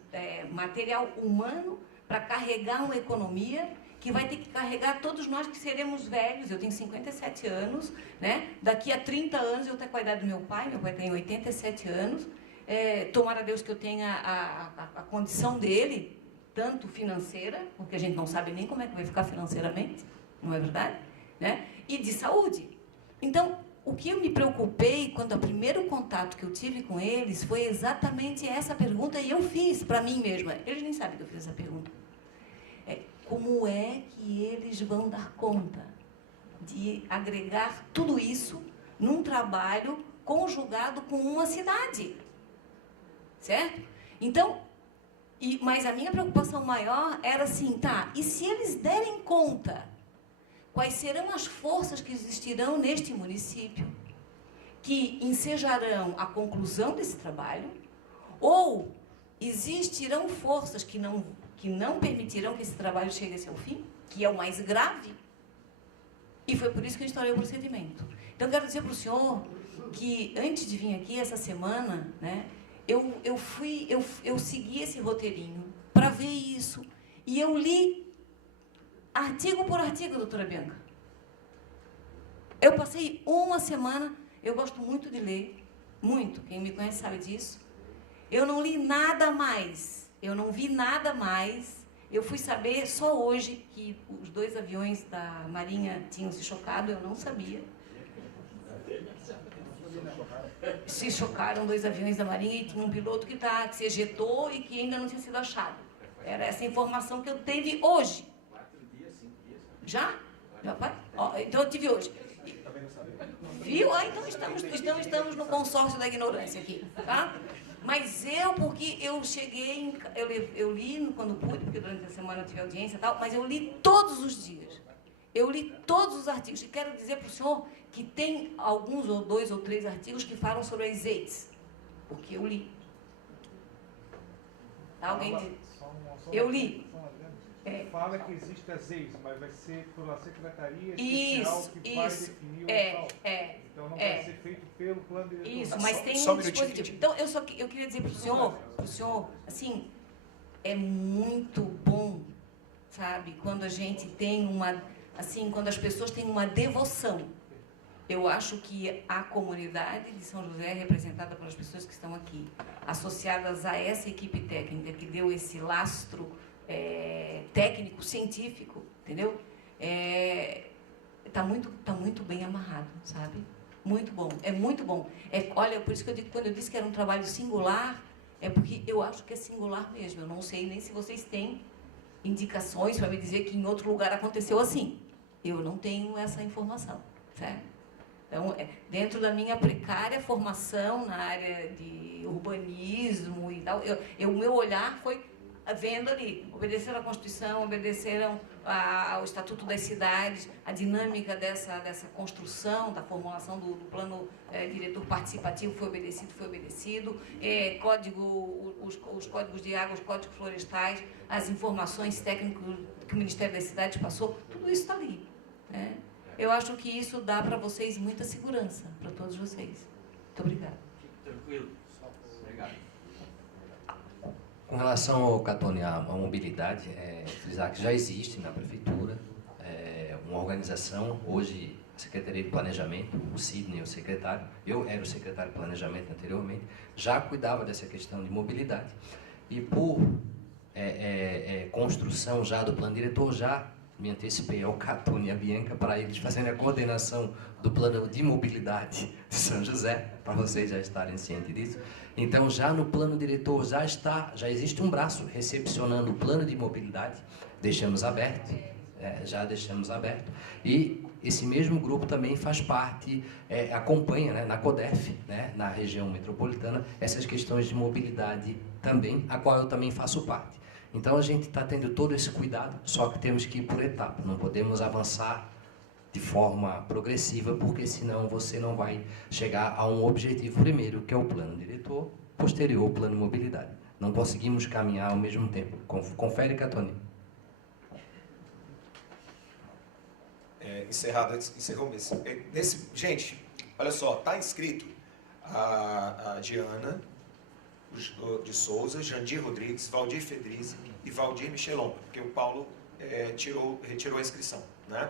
material humano para carregar uma economia que vai ter que carregar todos nós que seremos velhos. Eu tenho 57 anos, né? Daqui a 30 anos eu tenho com a idade do meu pai tem 87 anos. Tomara a Deus que eu tenha a condição dele, tanto financeira, porque a gente não sabe nem como é que vai ficar financeiramente, não é verdade? Né? E de saúde. Então, o que eu me preocupei quando o primeiro contato que eu tive com eles foi exatamente essa pergunta, e eu fiz para mim mesma. Eles nem sabem que eu fiz essa pergunta. Como é que eles vão dar conta de agregar tudo isso num trabalho conjugado com uma cidade? Certo? Então, mas a minha preocupação maior era assim, tá, e se eles derem conta, quais serão as forças que existirão neste município que ensejarão a conclusão desse trabalho, ou existirão forças que não permitirão que esse trabalho chegue a seu fim, que é o mais grave, e foi por isso que eu instaurei o procedimento. Então, quero dizer para o senhor que, antes de vir aqui, essa semana, né, eu segui esse roteirinho para ver isso, e eu li artigo por artigo, doutora Bianca. Eu passei uma semana, eu gosto muito de ler, muito, quem me conhece sabe disso. Eu não li nada mais, eu não vi nada mais. Eu fui saber só hoje que os 2 aviões da Marinha tinham se chocado, eu não sabia. Se chocaram 2 aviões da Marinha e tinha um piloto que se ejetou e que ainda não tinha sido achado. Era essa informação que eu tive hoje. 4 dias, 5 dias. Já? Então eu tive hoje. Viu? Então estamos no consórcio da ignorância aqui, tá? Mas porque eu cheguei, eu li quando pude, porque durante a semana eu tive audiência e tal, mas eu li todos os dias. Eu li todos os artigos. E quero dizer para o senhor que tem alguns, ou 2 ou 3 artigos que falam sobre as EITs, porque eu li. Alguém diz? Eu li. Fala que existe as EIs, mas vai ser pela secretaria especial que vai definir o local. Então não vai ser feito pelo plano diretor. Isso, mas tem um dispositivo. Então, eu queria dizer para o senhor, assim, é muito bom, sabe, quando a gente tem quando as pessoas têm uma devoção. Eu acho que a comunidade de São José, representada pelas pessoas que estão aqui, associadas a essa equipe técnica que deu esse lastro técnico, científico, entendeu? Tá muito bem amarrado, sabe? Muito bom, é muito bom. Olha, por isso que eu digo, quando eu disse que era um trabalho singular, é porque eu acho que é singular mesmo. Eu não sei nem se vocês têm indicações para me dizer que em outro lugar aconteceu assim. Eu não tenho essa informação, certo? Então, dentro da minha precária formação na área de urbanismo e tal, o meu olhar foi vendo ali, obedeceram à Constituição, obedeceram ao Estatuto das Cidades, a dinâmica dessa construção, da formulação do plano diretor participativo foi obedecido, os códigos de água, os códigos florestais, as informações técnicas que o Ministério das Cidades passou, tudo isso está ali, né? Eu acho que isso dá para vocês muita segurança, para todos vocês. Muito obrigada. Tranquilo. Obrigado. Com relação ao Catone, à mobilidade, frisar que já existe na Prefeitura uma organização, hoje a Secretaria de Planejamento, o Sidney, o secretário, eu era o secretário de Planejamento anteriormente, já cuidava dessa questão de mobilidade. E por construção já do plano diretor, já me antecipei ao Catone e à Bianca para eles fazerem a coordenação do plano de mobilidade de São José, para vocês já estarem cientes disso. Então, já no plano diretor já existe um braço recepcionando o plano de mobilidade, deixamos aberto, já deixamos aberto. E esse mesmo grupo também faz parte, acompanha, né, na CODEF, né, na região metropolitana, essas questões de mobilidade também, a qual eu também faço parte. Então, a gente está tendo todo esse cuidado, só que temos que ir por etapas, não podemos avançar de forma progressiva, porque senão você não vai chegar a um objetivo primeiro, que é o plano diretor, posterior o plano de mobilidade. Não conseguimos caminhar ao mesmo tempo. Confere, Catone. Encerrou gente, olha só, está inscrito a Diana de Souza, Jandir Rodrigues, Valdir Fedrizi e Valdir Michelon, porque o Paulo retirou a inscrição, né?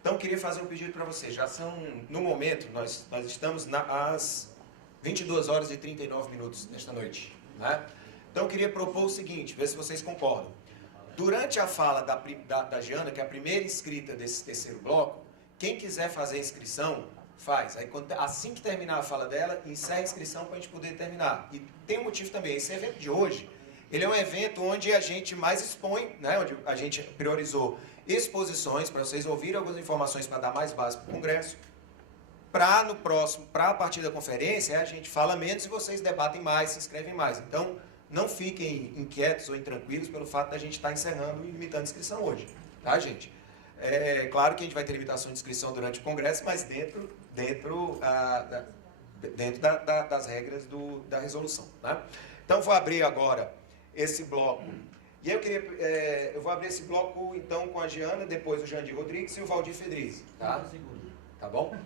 Então, queria fazer um pedido para vocês. Já são, no momento, nós estamos às 22 horas e 39 minutos nesta noite, né? Então, queria propor o seguinte, ver se vocês concordam. Durante a fala da Giana, que é a primeira inscrita desse terceiro bloco, quem quiser fazer a inscrição, faz. Aí, assim que terminar a fala dela, encerra a inscrição para a gente poder terminar. E tem um motivo também. Esse evento de hoje, ele é um evento onde a gente mais expõe, né? Onde a gente priorizou exposições, para vocês ouvirem algumas informações para dar mais base para o Congresso. Para no próximo, para a partir da conferência, a gente fala menos e vocês debatem mais, se inscrevem mais. Então, não fiquem inquietos ou intranquilos pelo fato da gente estar encerrando e limitando a inscrição hoje. Tá, gente? É claro que a gente vai ter limitação de inscrição durante o Congresso, mas dentro das regras da resolução. Tá? Então, vou abrir agora esse bloco. E aí eu vou abrir esse bloco, então, com a Giana, depois o Jandir Rodrigues e o Valdir Fedrizi. Tá? 30 segundos. Tá bom?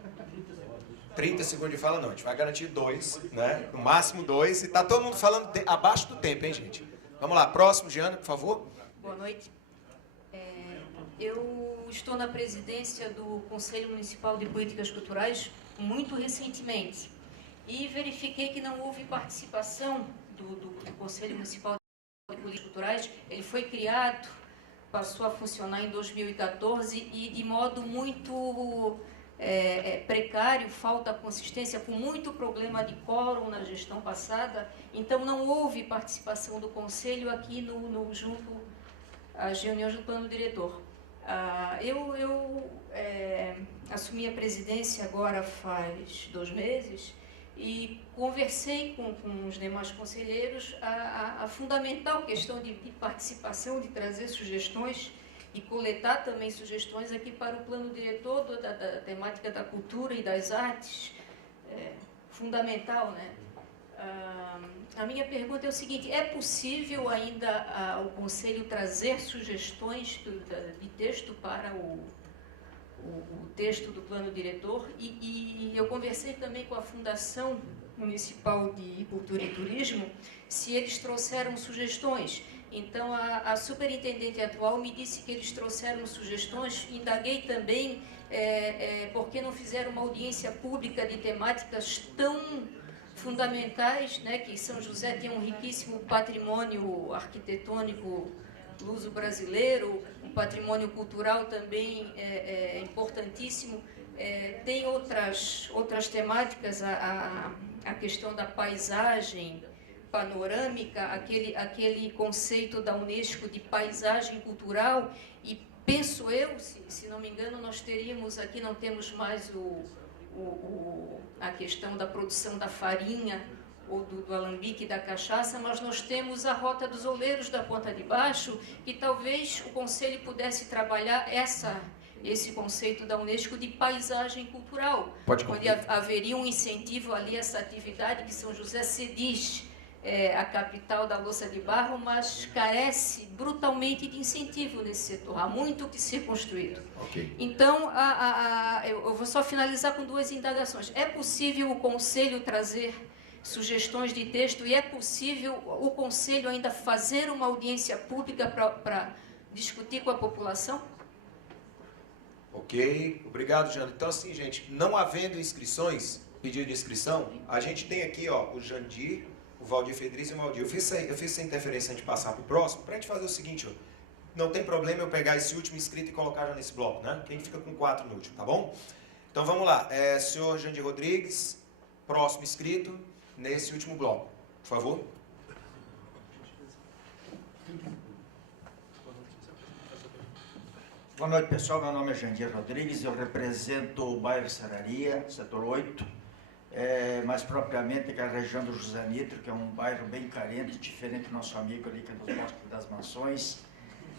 30 segundos de fala, não. A gente vai garantir 2, né? No máximo 2. E tá todo mundo falando abaixo do tempo, hein, gente? Vamos lá. Próximo, Giana, por favor. Boa noite. Eu estou na presidência do Conselho Municipal de Políticas Culturais muito recentemente e verifiquei que não houve participação do Conselho Municipal de Políticas Culturais. Ele foi criado, passou a funcionar em 2014 e de modo muito precário, falta consistência, com muito problema de quórum na gestão passada. Então não houve participação do Conselho aqui junto às reuniões do plano diretor. Eu assumi a presidência agora faz 2 meses e conversei com os demais conselheiros a fundamental questão de participação, de trazer sugestões e coletar também sugestões aqui para o plano diretor da temática da cultura e das artes, fundamental, né? A minha pergunta é o seguinte: é possível ainda o Conselho trazer sugestões de texto para o texto do plano diretor? E eu conversei também com a Fundação Municipal de Cultura e Turismo, se eles trouxeram sugestões. Então, a superintendente atual me disse que eles trouxeram sugestões. Indaguei também por que não fizeram uma audiência pública de temáticas tão fundamentais, né, que São José tem um riquíssimo patrimônio arquitetônico luso-brasileiro, um patrimônio cultural também importantíssimo. Tem outras temáticas, a questão da paisagem panorâmica, aquele conceito da Unesco de paisagem cultural, e penso eu, se não me engano, nós teríamos aqui, não temos mais o a questão da produção da farinha ou do alambique e da cachaça, mas nós temos a Rota dos Oleiros da Ponta de Baixo, que talvez o Conselho pudesse trabalhar esse conceito da Unesco de paisagem cultural, onde haveria um incentivo ali a essa atividade que São José se diz a capital da louça de barro, mas carece brutalmente de incentivo nesse setor. Há muito que ser construído. Então, eu vou só finalizar com 2 indagações. É possível o Conselho trazer sugestões de texto e é possível o Conselho ainda fazer uma audiência pública para discutir com a população? Ok, obrigado, Jânio. Então, assim, gente, não havendo inscrições, pedido de inscrição, a gente tem aqui, ó, o Jandir, o Valdir Fedriz e o Valdir. Eu fiz essa interferência antes de passar para o próximo, para a gente fazer o seguinte, ó, não tem problema eu pegar esse último inscrito e colocar já nesse bloco, né? Que a gente fica com 4 no último, tá bom? Então, vamos lá. Senhor Jandir Rodrigues, próximo inscrito, nesse último bloco, por favor. Boa noite, pessoal. Meu nome é Jandir Rodrigues, eu represento o bairro Serraria, setor 8, mais propriamente que a região do José Nitro, que é um bairro bem carente, diferente do nosso amigo ali, que é dos Bosques das Mansões.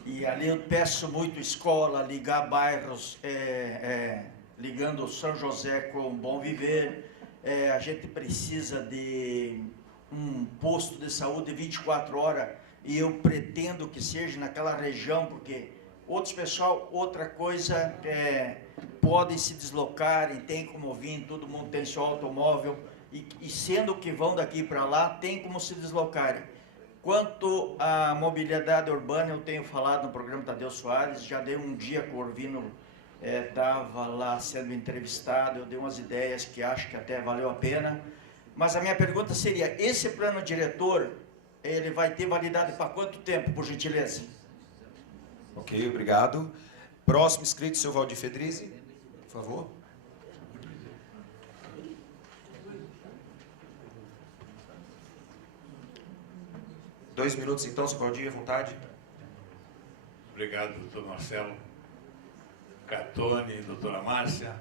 E ali eu peço muito escola, ligar bairros, ligando São José com Bom Viver. A gente precisa de um posto de saúde 24 horas e eu pretendo que seja naquela região, porque outros pessoal, outra coisa, podem se deslocarem, tem como vir, todo mundo tem seu automóvel e sendo que vão daqui para lá, tem como se deslocarem. Quanto à mobilidade urbana, eu tenho falado no programa Tadeu Soares, já dei um dia que o Orvino estava lá sendo entrevistado, eu dei umas ideias que acho que até valeu a pena, mas a minha pergunta seria, esse plano diretor, ele vai ter validade para quanto tempo, por gentileza? Ok, obrigado. Próximo inscrito, senhor Valdir Fedrizi, por favor. Dois minutos então, senhor Valdir, à vontade. Obrigado, doutor Marcelo. Catone, doutora Márcia,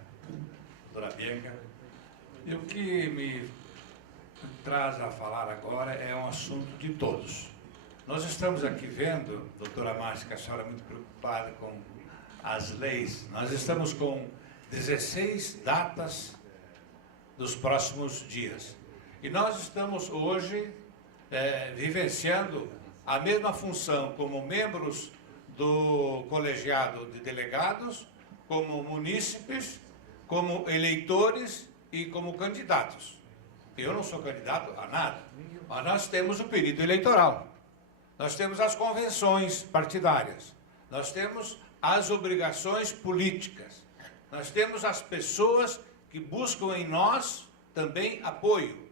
doutora Bianca. E o que me traz a falar agora é um assunto de todos. Nós estamos aqui vendo, doutora Márcia, que a senhora é muito preocupada com as leis. Nós estamos com 16 datas dos próximos dias. E nós estamos hoje vivenciando a mesma função como membros do colegiado de delegados, como munícipes, como eleitores e como candidatos. Eu não sou candidato a nada, mas nós temos o período eleitoral. Nós temos as convenções partidárias, nós temos as obrigações políticas, nós temos as pessoas que buscam em nós também apoio.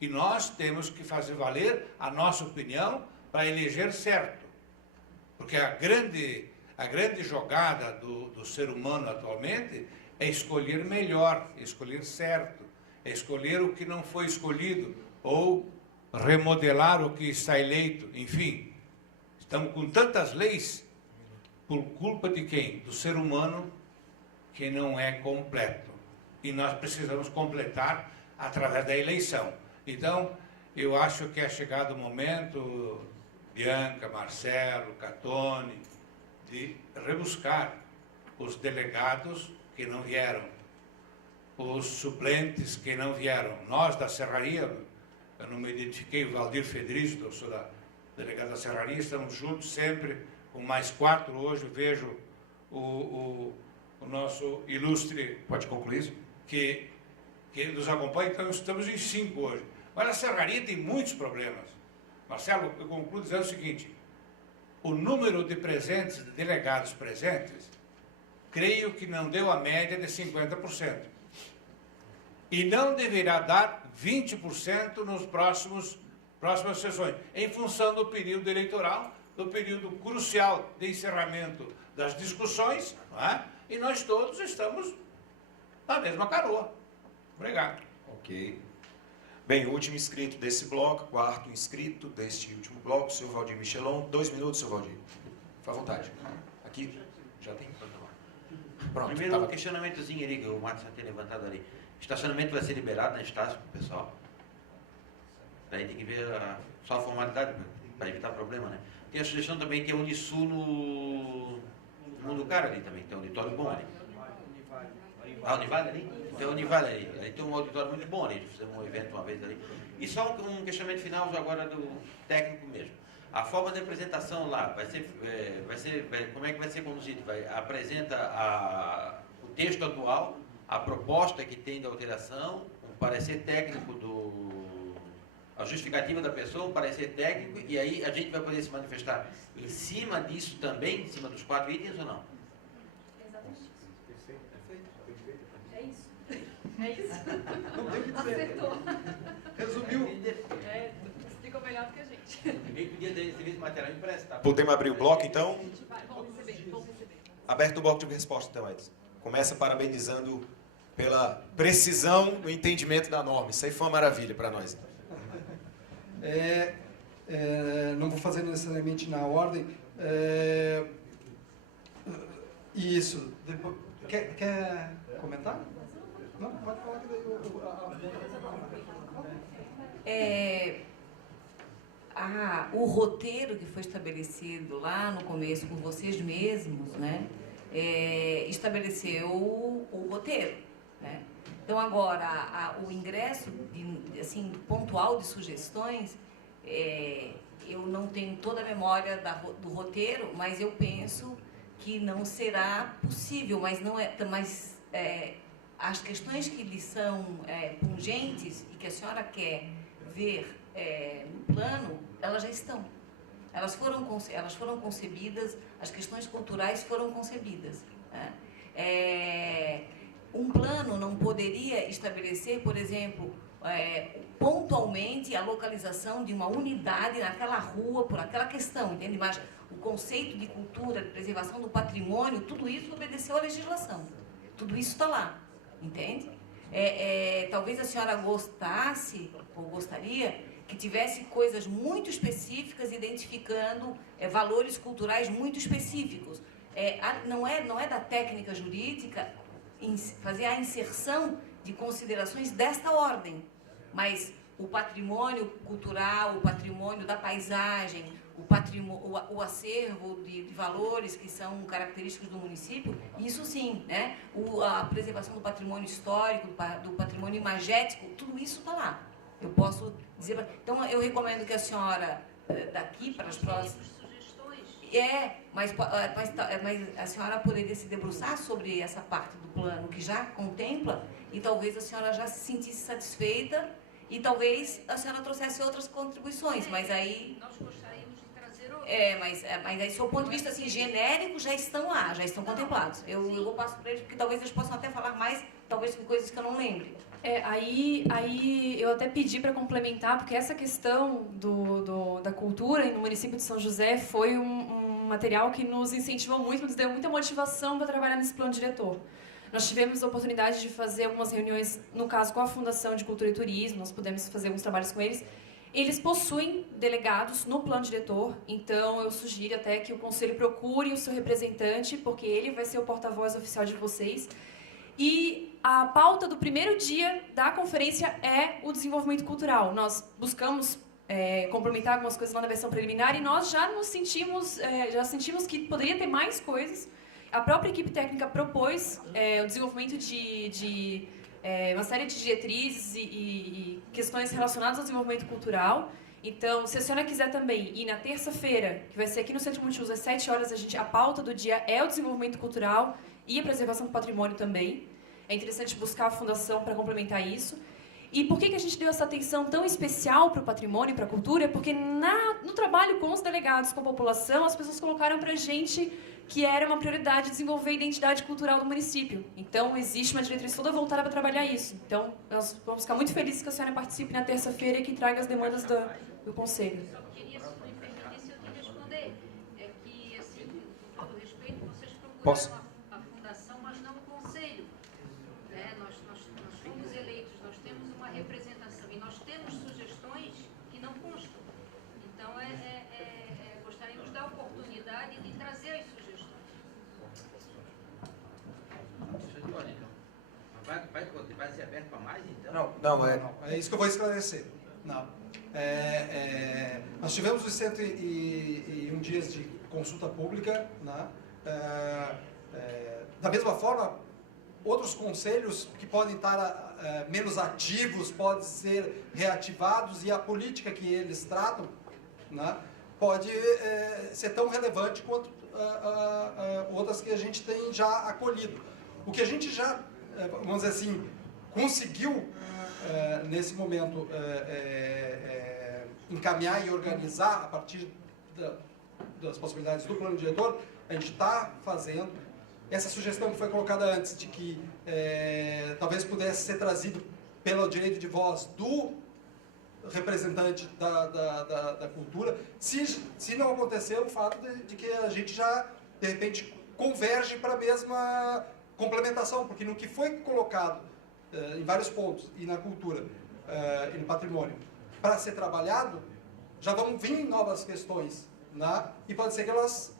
E nós temos que fazer valer a nossa opinião para eleger certo. Porque a grande jogada do ser humano atualmente é escolher melhor, escolher certo, é escolher o que não foi escolhido, ou remodelar o que está eleito, enfim. Estamos com tantas leis, por culpa de quem? Do ser humano que não é completo. E nós precisamos completar através da eleição. Então, eu acho que é chegado o momento, Bianca, Marcelo, Catone, de rebuscar os delegados que não vieram, os suplentes que não vieram. Nós da Serraria, eu não me identifiquei, o Valdir Fedriz, eu sou da delegada da Serraria, estamos juntos sempre, com mais 4 hoje, vejo o nosso ilustre... Pode concluir isso? Que nos acompanha, então estamos em 5 hoje. Mas a Serraria tem muitos problemas. Marcelo, eu concluo dizendo o seguinte, o número de presentes, de delegados presentes, creio que não deu a média de 50%. E não deverá dar 20% nos próximas sessões, em função do período eleitoral, do período crucial de encerramento das discussões, não é? E nós todos estamos na mesma canoa. Obrigado. Ok. Bem, o último inscrito desse bloco, quarto inscrito deste último bloco, o senhor Valdir Michelon. 2 minutos, senhor Valdir. Fique à vontade. Aqui, já tem. Pronto. Primeiro, um questionamentozinho ali que o Marcos já tinha levantado ali. Estacionamento vai ser liberado na Estácio pro pessoal? Daí tem que ver só a formalidade para evitar problema, né? Tem a sugestão também que é Unisul no Mundo Caro ali também, tem um auditório bom ali. Ah, Univale ali? Tem o Univale ali. Ali tem um auditório muito bom ali, fizemos um evento uma vez ali. E só um questionamento final agora do técnico mesmo. A forma de apresentação lá como é que vai ser conduzido? Apresenta o texto atual, a proposta que tem da alteração, um parecer técnico a justificativa da pessoa, um parecer técnico, e aí a gente vai poder se manifestar em cima disso também, em cima dos 4 itens ou não? Exatamente. É isso. É isso. Não tem o que dizer. Acertou. Resumiu. Explicou melhor do que a gente. Ninguém podia ter esse material impresso, tá? Podemos abrir o bloco, então? Vamos receber. Aberto o bloco de resposta, então, Edson. Começa parabenizando pela precisão no entendimento da norma. Isso aí foi uma maravilha para nós. Não vou fazer necessariamente na ordem. Isso. Depois, quer comentar? Não, pode falar que daí o roteiro que foi estabelecido lá no começo por vocês mesmos, né, estabeleceu o roteiro, né? Então agora o ingresso assim pontual de sugestões, eu não tenho toda a memória do roteiro, mas eu penso que não será possível, mas as questões que lhe são pungentes e que a senhora quer ver no plano, elas já estão. Elas foram concebidas, as questões culturais foram concebidas, né? Um plano não poderia estabelecer, por exemplo, pontualmente a localização de uma unidade naquela rua, por aquela questão, entende? Mas o conceito de cultura, de preservação do patrimônio, tudo isso obedeceu à legislação. Tudo isso está lá, entende? Talvez a senhora gostasse, ou gostaria, que tivesse coisas muito específicas, identificando valores culturais muito específicos. Não é da técnica jurídica fazer a inserção de considerações desta ordem, mas o patrimônio cultural, o patrimônio da paisagem, o acervo de valores que são característicos do município, isso sim, né? A preservação do patrimônio histórico, do patrimônio imagético, tudo isso está lá. Eu posso dizer... Então, eu recomendo que a senhora, daqui para as próximas... Mas a senhora poderia se debruçar sobre essa parte do plano que já contempla e talvez a senhora já se sentisse satisfeita e talvez a senhora trouxesse outras contribuições, mas aí... Nós gostaríamos de trazer outras. Mas aí, do ponto de vista assim, genérico, já estão lá, já estão contemplados. Eu passo para eles, porque talvez eles possam até falar mais, talvez com coisas que eu não lembre. Aí eu até pedi para complementar, porque essa questão da cultura no município de São José foi um material que nos incentivou muito, nos deu muita motivação para trabalhar nesse plano diretor. Nós tivemos a oportunidade de fazer algumas reuniões, no caso, com a Fundação de Cultura e Turismo, nós pudemos fazer alguns trabalhos com eles. Eles possuem delegados no plano diretor, então eu sugiro até que o Conselho procure o seu representante, porque ele vai ser o porta-voz oficial de vocês. E a pauta do primeiro dia da conferência é o desenvolvimento cultural. Nós buscamos complementar algumas coisas lá na versão preliminar e nós já sentimos que poderia ter mais coisas. A própria equipe técnica propôs o desenvolvimento de uma série de diretrizes e questões relacionadas ao desenvolvimento cultural. Então, se a senhora quiser também ir na terça-feira, que vai ser aqui no Centro Multiuso às 7 horas, a pauta do dia é o desenvolvimento cultural e a preservação do patrimônio também. É interessante buscar a fundação para complementar isso. E por que a gente deu essa atenção tão especial para o patrimônio e para a cultura? Porque no trabalho com os delegados, com a população, as pessoas colocaram para a gente que era uma prioridade desenvolver a identidade cultural do município. Então, existe uma diretriz toda voltada para trabalhar isso. Então, nós vamos ficar muito felizes que a senhora participe na terça-feira e que traga as demandas do Conselho. Só queria, se me permitisse, eu te responder. É que, assim, com todo respeito, vocês procuraram a fundação, mas não o Conselho. Nós fomos eleitos, nós temos uma representação e nós temos sugestões que não constam. Então, gostaríamos da oportunidade de trazer as sugestões. vai ser aberto para mais, então? Não, é isso que eu vou esclarecer. Não. Nós tivemos os 101 dias de consulta pública, né? Da mesma forma, outros conselhos que podem estar menos ativos podem ser reativados e a política que eles tratam, né, pode ser tão relevante quanto outras que a gente tem já acolhido. O que a gente já, vamos dizer assim, conseguiu nesse momento encaminhar e organizar a partir das possibilidades do plano diretor, a gente está fazendo. Essa sugestão que foi colocada antes, de que talvez pudesse ser trazido pelo direito de voz do representante da cultura, se não acontecer o fato de que a gente já, de repente, converge para a mesma complementação, porque no que foi colocado em vários pontos, e na cultura, e no patrimônio, para ser trabalhado, já vão vir novas questões, né? E pode ser que elas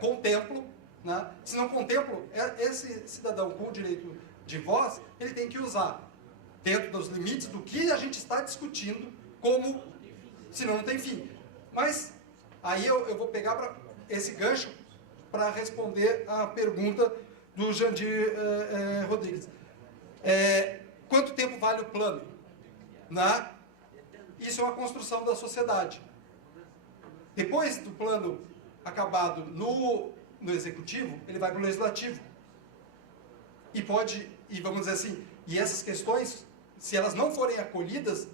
contemplam, né? Se não contemplam, esse cidadão com o direito de voz, ele tem que usar, dentro dos limites do que a gente está discutindo, como, senão não tem fim. Mas, aí eu vou pegar esse gancho para responder a pergunta do Jandir Rodrigues. Quanto tempo vale o plano? Né? Isso é uma construção da sociedade. Depois do plano acabado no executivo, ele vai para o legislativo. E vamos dizer assim, e essas questões, se elas não forem acolhidas,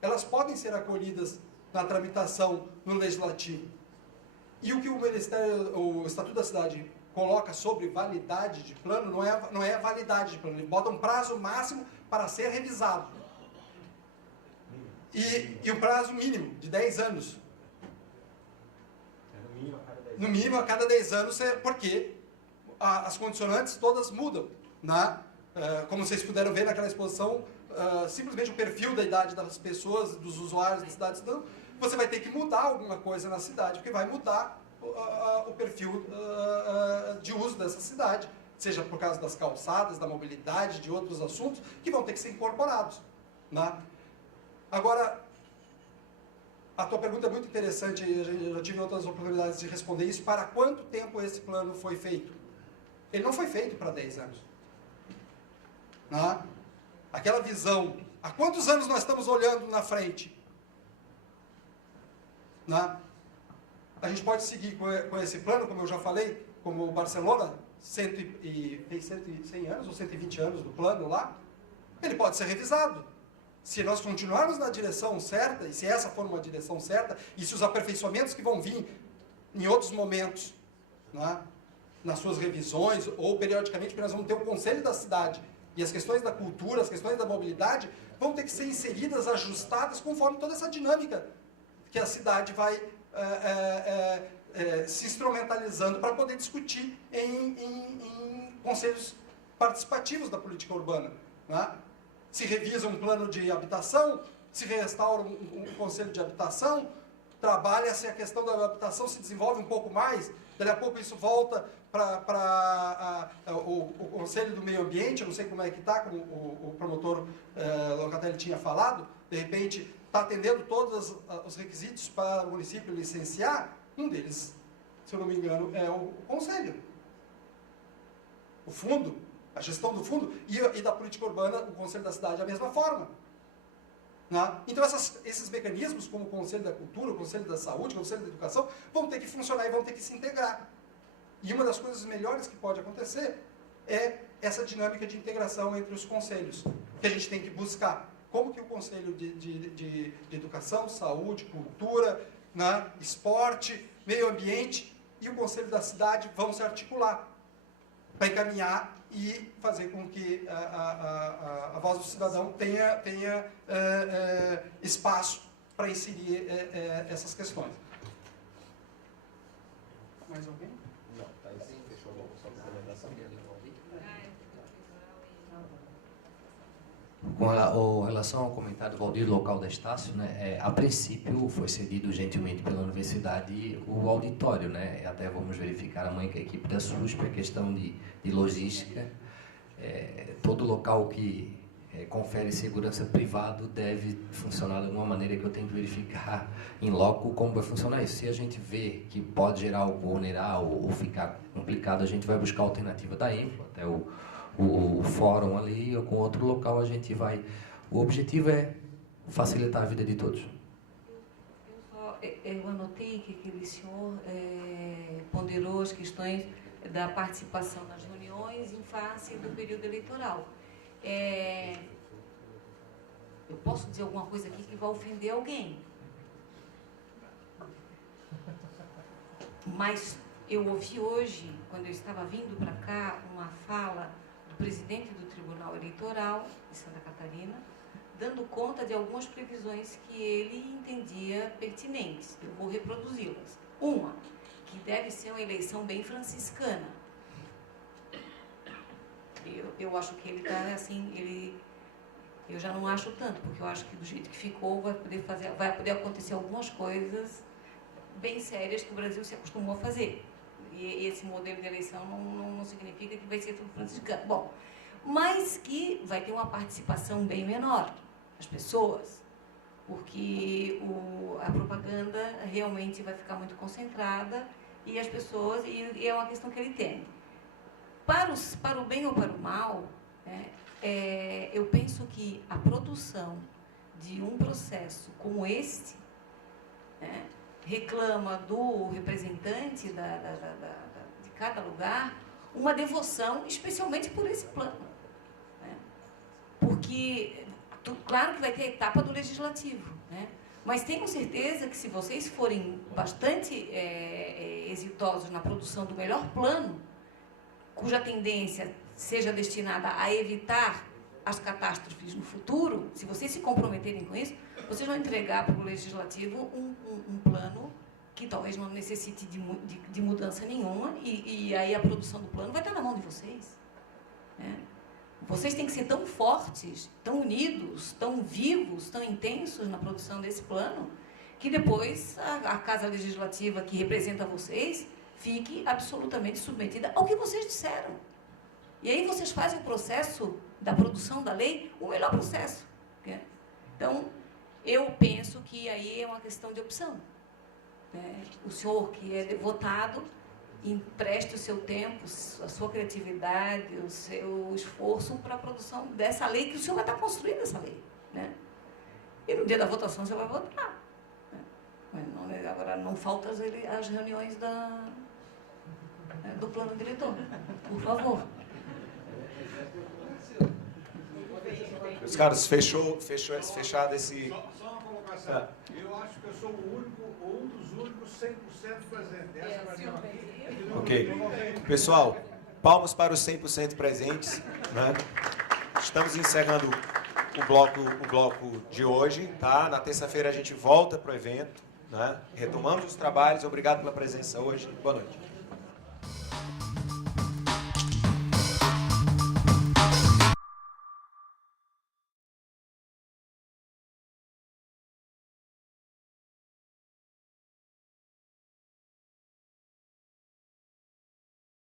elas podem ser acolhidas na tramitação no legislativo. E o que o Estatuto da Cidade coloca sobre validade de plano não é a validade de plano, ele bota um prazo máximo para ser revisado. E um prazo mínimo de 10 anos. No mínimo a cada 10 anos, porque as condicionantes todas mudam, né? Como vocês puderam ver naquela exposição, simplesmente o perfil da idade das pessoas, dos usuários da cidade, você vai ter que mudar alguma coisa na cidade, porque vai mudar o perfil de uso dessa cidade, seja por causa das calçadas, da mobilidade, de outros assuntos, que vão ter que ser incorporados, né? Agora, a tua pergunta é muito interessante, eu já tive outras oportunidades de responder isso. Para quanto tempo esse plano foi feito? Ele não foi feito para 10 anos. Né? Aquela visão, há quantos anos nós estamos olhando na frente? Né? A gente pode seguir com esse plano, como eu já falei, como o Barcelona, fez 100 anos ou 120 anos do plano lá, ele pode ser revisado. Se nós continuarmos na direção certa, e se essa for uma direção certa, e se os aperfeiçoamentos que vão vir em outros momentos, né, nas suas revisões, ou periodicamente, porque nós vamos ter o Conselho da Cidade, e as questões da cultura, as questões da mobilidade, vão ter que ser inseridas, ajustadas, conforme toda essa dinâmica que a cidade vai se instrumentalizando para poder discutir em conselhos participativos da política urbana, né? Se revisa um plano de habitação, se restaura um conselho de habitação, trabalha-se a questão da habitação, se desenvolve um pouco mais, daí a pouco isso volta para o Conselho do Meio Ambiente, eu não sei como é que está, como o promotor Locatelli tinha falado, de repente está atendendo todos os requisitos para o município licenciar, um deles, se eu não me engano, é o Conselho. O fundo, a gestão do fundo e da política urbana, o Conselho da Cidade, da mesma forma. Né? Então, esses mecanismos, como o Conselho da Cultura, o Conselho da Saúde, o Conselho da Educação, vão ter que funcionar e vão ter que se integrar. E uma das coisas melhores que pode acontecer é essa dinâmica de integração entre os conselhos, que a gente tem que buscar. Como que o Conselho de Educação, Saúde, Cultura, né, Esporte, Meio Ambiente e o Conselho da Cidade vão se articular para encaminhar e fazer com que a voz do cidadão tenha espaço para inserir essas questões. Mais alguém? Não, tá aí, fechou a apresentação. Com relação ao comentário do Valdir, local da Estácio, né, a princípio foi cedido gentilmente pela universidade o auditório, né, até vamos verificar amanhã com a equipe da SUSP a questão de logística, todo local que confere segurança privado deve funcionar de alguma maneira que eu tenho que verificar em loco como vai funcionar isso. Se a gente vê que pode gerar algo, onerar ou ficar complicado, a gente vai buscar a alternativa da Info, até o fórum ali, ou com outro local a gente vai... O objetivo é facilitar a vida de todos. Eu anotei que aquele senhor ponderou as questões da participação nas reuniões em face do período eleitoral. Eu posso dizer alguma coisa aqui que vai ofender alguém. Mas eu ouvi hoje, quando eu estava vindo para cá, uma fala do presidente do Tribunal Eleitoral de Santa Catarina, dando conta de algumas previsões que ele entendia pertinentes. Eu vou reproduzi-las. Uma, que deve ser uma eleição bem franciscana. Eu acho que ele está assim, eu já não acho tanto, porque eu acho que do jeito que ficou vai poder acontecer algumas coisas bem sérias que o Brasil se acostumou a fazer. E esse modelo de eleição não significa que vai ser tudo franciscano. Bom, mas que vai ter uma participação bem menor das pessoas, porque a propaganda realmente vai ficar muito concentrada e as pessoas, e é uma questão que ele tem. Para o bem ou para o mal, eu penso que a produção de um processo como este, reclama do representante de cada lugar uma devoção, especialmente por esse plano. Porque, claro que vai ter a etapa do legislativo, mas tenho certeza que se vocês forem bastante exitosos na produção do melhor plano, cuja tendência seja destinada a evitar as catástrofes no futuro, se vocês se comprometerem com isso, vocês vão entregar para o Legislativo um plano que talvez não necessite de mudança nenhuma, e aí a produção do plano vai estar na mão de vocês. Vocês têm que ser tão fortes, tão unidos, tão vivos, tão intensos na produção desse plano, que depois a Casa Legislativa que representa vocês fique absolutamente submetida ao que vocês disseram. E aí vocês fazem o processo da produção da lei o melhor processo. Então, eu penso que aí é uma questão de opção. O senhor que é votado, empreste o seu tempo, a sua criatividade, o seu esforço para a produção dessa lei, que o senhor vai estar construindo essa lei. E no dia da votação você vai votar. Agora, não faltam as reuniões do plano diretor, por favor. Meus caros, fechado esse... Só uma colocação. Eu acho que eu sou um dos únicos 100% presentes. Essa vai ser aqui. Ok. Pessoal, palmas para os 100% presentes. Estamos encerrando o bloco de hoje. Tá? Na terça-feira a gente volta para o evento. Retomamos os trabalhos. Obrigado pela presença hoje. Boa noite.